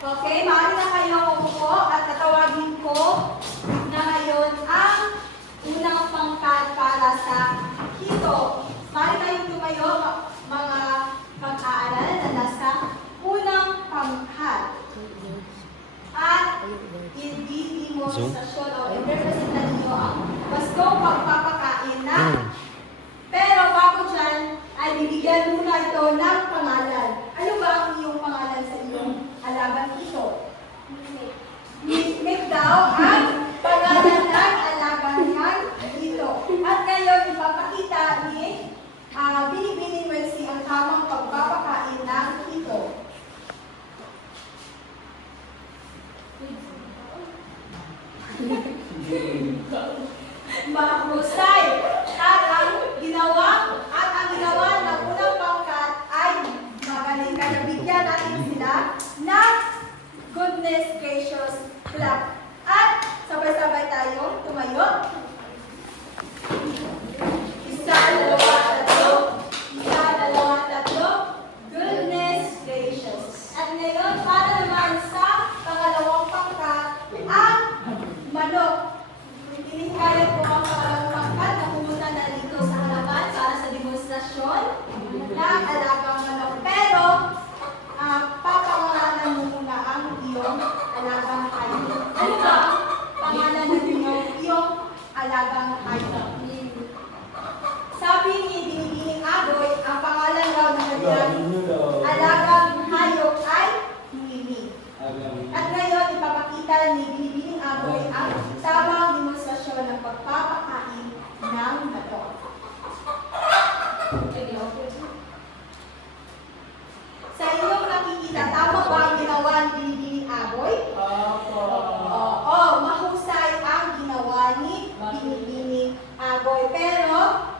Okay, maaari na kayo umupo at tatawagin ko na ngayon ang unang pangkat para sa hito. Maaari kayong tumayo mga pag-aaral na nasa unang pangkat. At i-demonstrasyon o i-representan niyo ang wastong pagpapakain na. Pero bago dyan, ay bibigyan muna ito ng pangalan. Ano ba ang iyong pangalan sa iyong alagang hito? Mick daw ang pangalan ng alagang hito. At ngayon, ipapakita ni Binibining Wensi ang tamang pagpapakain ng hito. Mahusay. At ang ginawa ng unang pangkat ay magaling. Kaya bigyan natin sila ng goodness gracious clap. At sabay-sabay tayo tumayo. Isa, dalawa, tatlo. Isa, dalawa, tatlo. Goodness gracious. At ngayon, para naman sa pangalawang pangkat, ang manok. Pinihayag ko ang pangalawang pangkat na pumunta na dito sa halaman para sa demonstrasyon ng alagang manok. Pero, papangalanan mo muna ang iyong alagang hayop. Ano ba ang pangalan ng iyong alagang hayop? Sabi ni Binibining Agoy, ang pangalan daw ng kanyang alagang hayop ay Mimi. At ngayon, ipapakita ni Binibining Agoy ang tamang demonstrasyon ng pagpapakain ng manok. Sa inyong nakikita, tama ba ang ginawa ni Binibining Agoy? Oo, mahusay ang ginawa ni Binibining Agoy. Pero,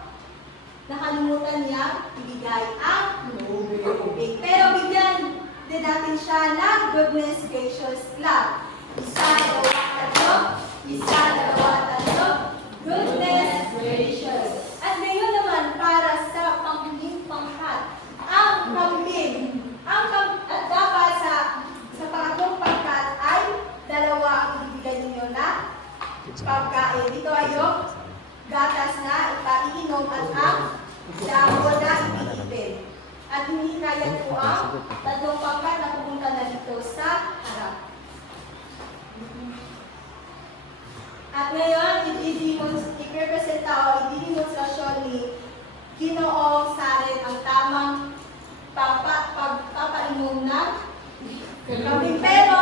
nakalimutan niya ibigay ang tubig. Pero bigyan din natin siya ng goodness gracious clap. Isa, dalawa, tatlo. Isa, dalawa, tatlo. Goodness gracious. At ngayon naman, para sa panghuling pangkat, ang kambing. At dapat sa po ang tatlong pangkat na pupunta na dito sa harap. At ngayon, i-representa o i-demonstrasyon ni Ginoong Saret ang tamang pagpapainom ng kambing. Pero,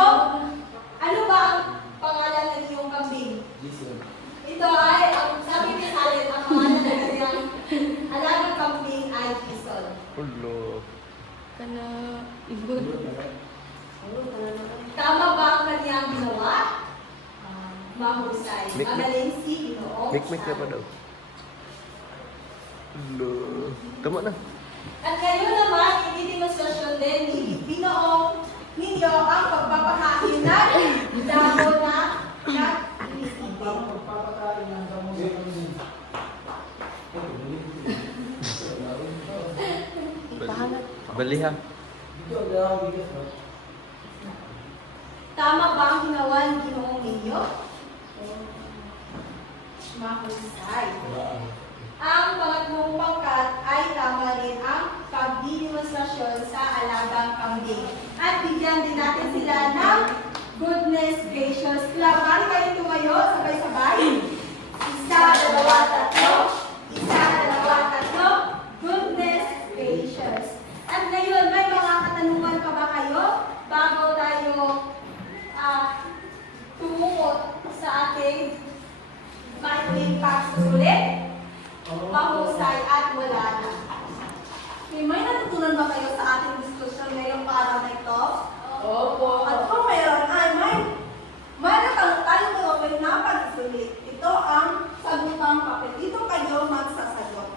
ano ba ang pangalan ng iyong kambing? Ito ay, ang sabi ni Saret, ang pangalan ng iyong alagang kambing ay Jason. Ulo. Kana ibon. Tama ba ang kanyang ginawa? Mahusay. Mik-mik. Magaling si Ginoong Mik-mik na pa Saret. daw. Ulo. Tama na. At ngayon naman, i-demonstrasyon din ni Ginoong ninyo ang pagpapahain ng dahon na inisipin. Pagpapakain ng damo sa kambing. Ipahangat. Bali ha. Dito, dalawa bigas ba? Tama ba ang ginawa ng Ginoong ninyo? Mahusay. Ang pangatlong pangkat ay tama rin ang pagdidemonstrasyon sa alagang kambing. At bigyan din natin sila ng goodness gracious club. Mari kayo tumayo, sabay-sabay. Isa, dalawa, tatlo. Isa, dalawa, tatlo. Goodness gracious. At ngayon, may mga katanungan pa ba kayo bago tayo tumungo sa ating maikling pagsusulit? Mahusay at wala na. Okay, may natutunan ba kayo sa ating diskusyon ngayong araw na ito? Opo. At kung mayroon ay may natanong tayo gawin na pagsulit. Ito ang sagutang papel. Dito kayo magsasagot.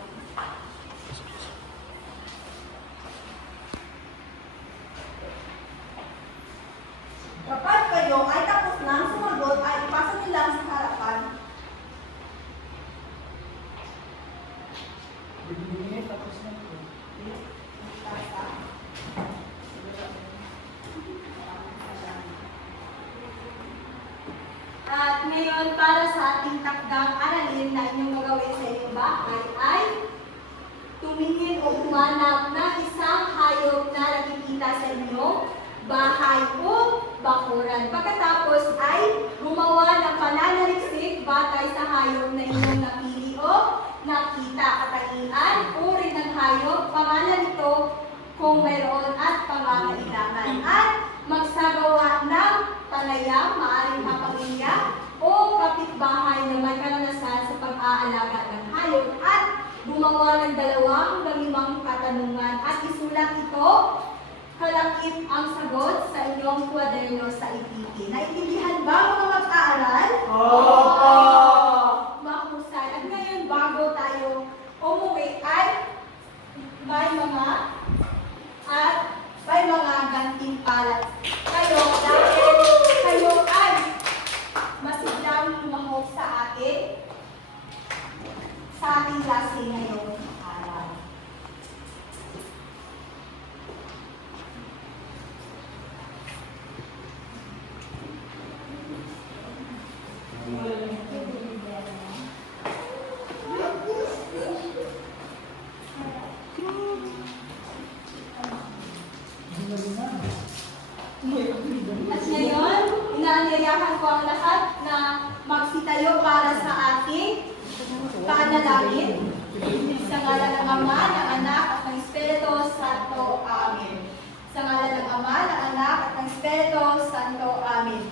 Kapag kayo ay tapos na sumagot, ay ipasa niyo lang sa harapan. Bibigyan, tapos na ito. At ngayon, para sa ating takdang aralin na inyong gagawin sa inyong bahay ay tumingin o humanap ng isang hayop na nakikita sa inyong bahay o bakuran. Pagkatapos ay gumawa ng pananaliksik batay sa hayop na inyong napili o nakita. Katangian, uri ng hayop, pangalan nito kung mayroon at pangangailangan. At magsagawa ng panayam, maaaring kapamilya o kapitbahay na may karanasan sa pag-aalaga ng hayop at gumawa ng 2 hanggang 5 katanungan at isulat ito kalakip ang sagot sa inyong kwaderno sa IPP. Naintindihan ba mga mag-aaral? Opo! Mahusay. At ngayon, bago tayo umuwi ay may mga gantimpala kayo dahil kayo ay masiglang lumahok sa ating klase ngayong araw. At ngayon, inaanyayahan ko ang lahat na magsitayo para sa ating panalangin. Sa ngalan ng Ama, ng Anak, at ng Espiritu Santo. Amen. Sa ngalan ng Ama, ng Anak, at ng Espiritu Santo. Amen.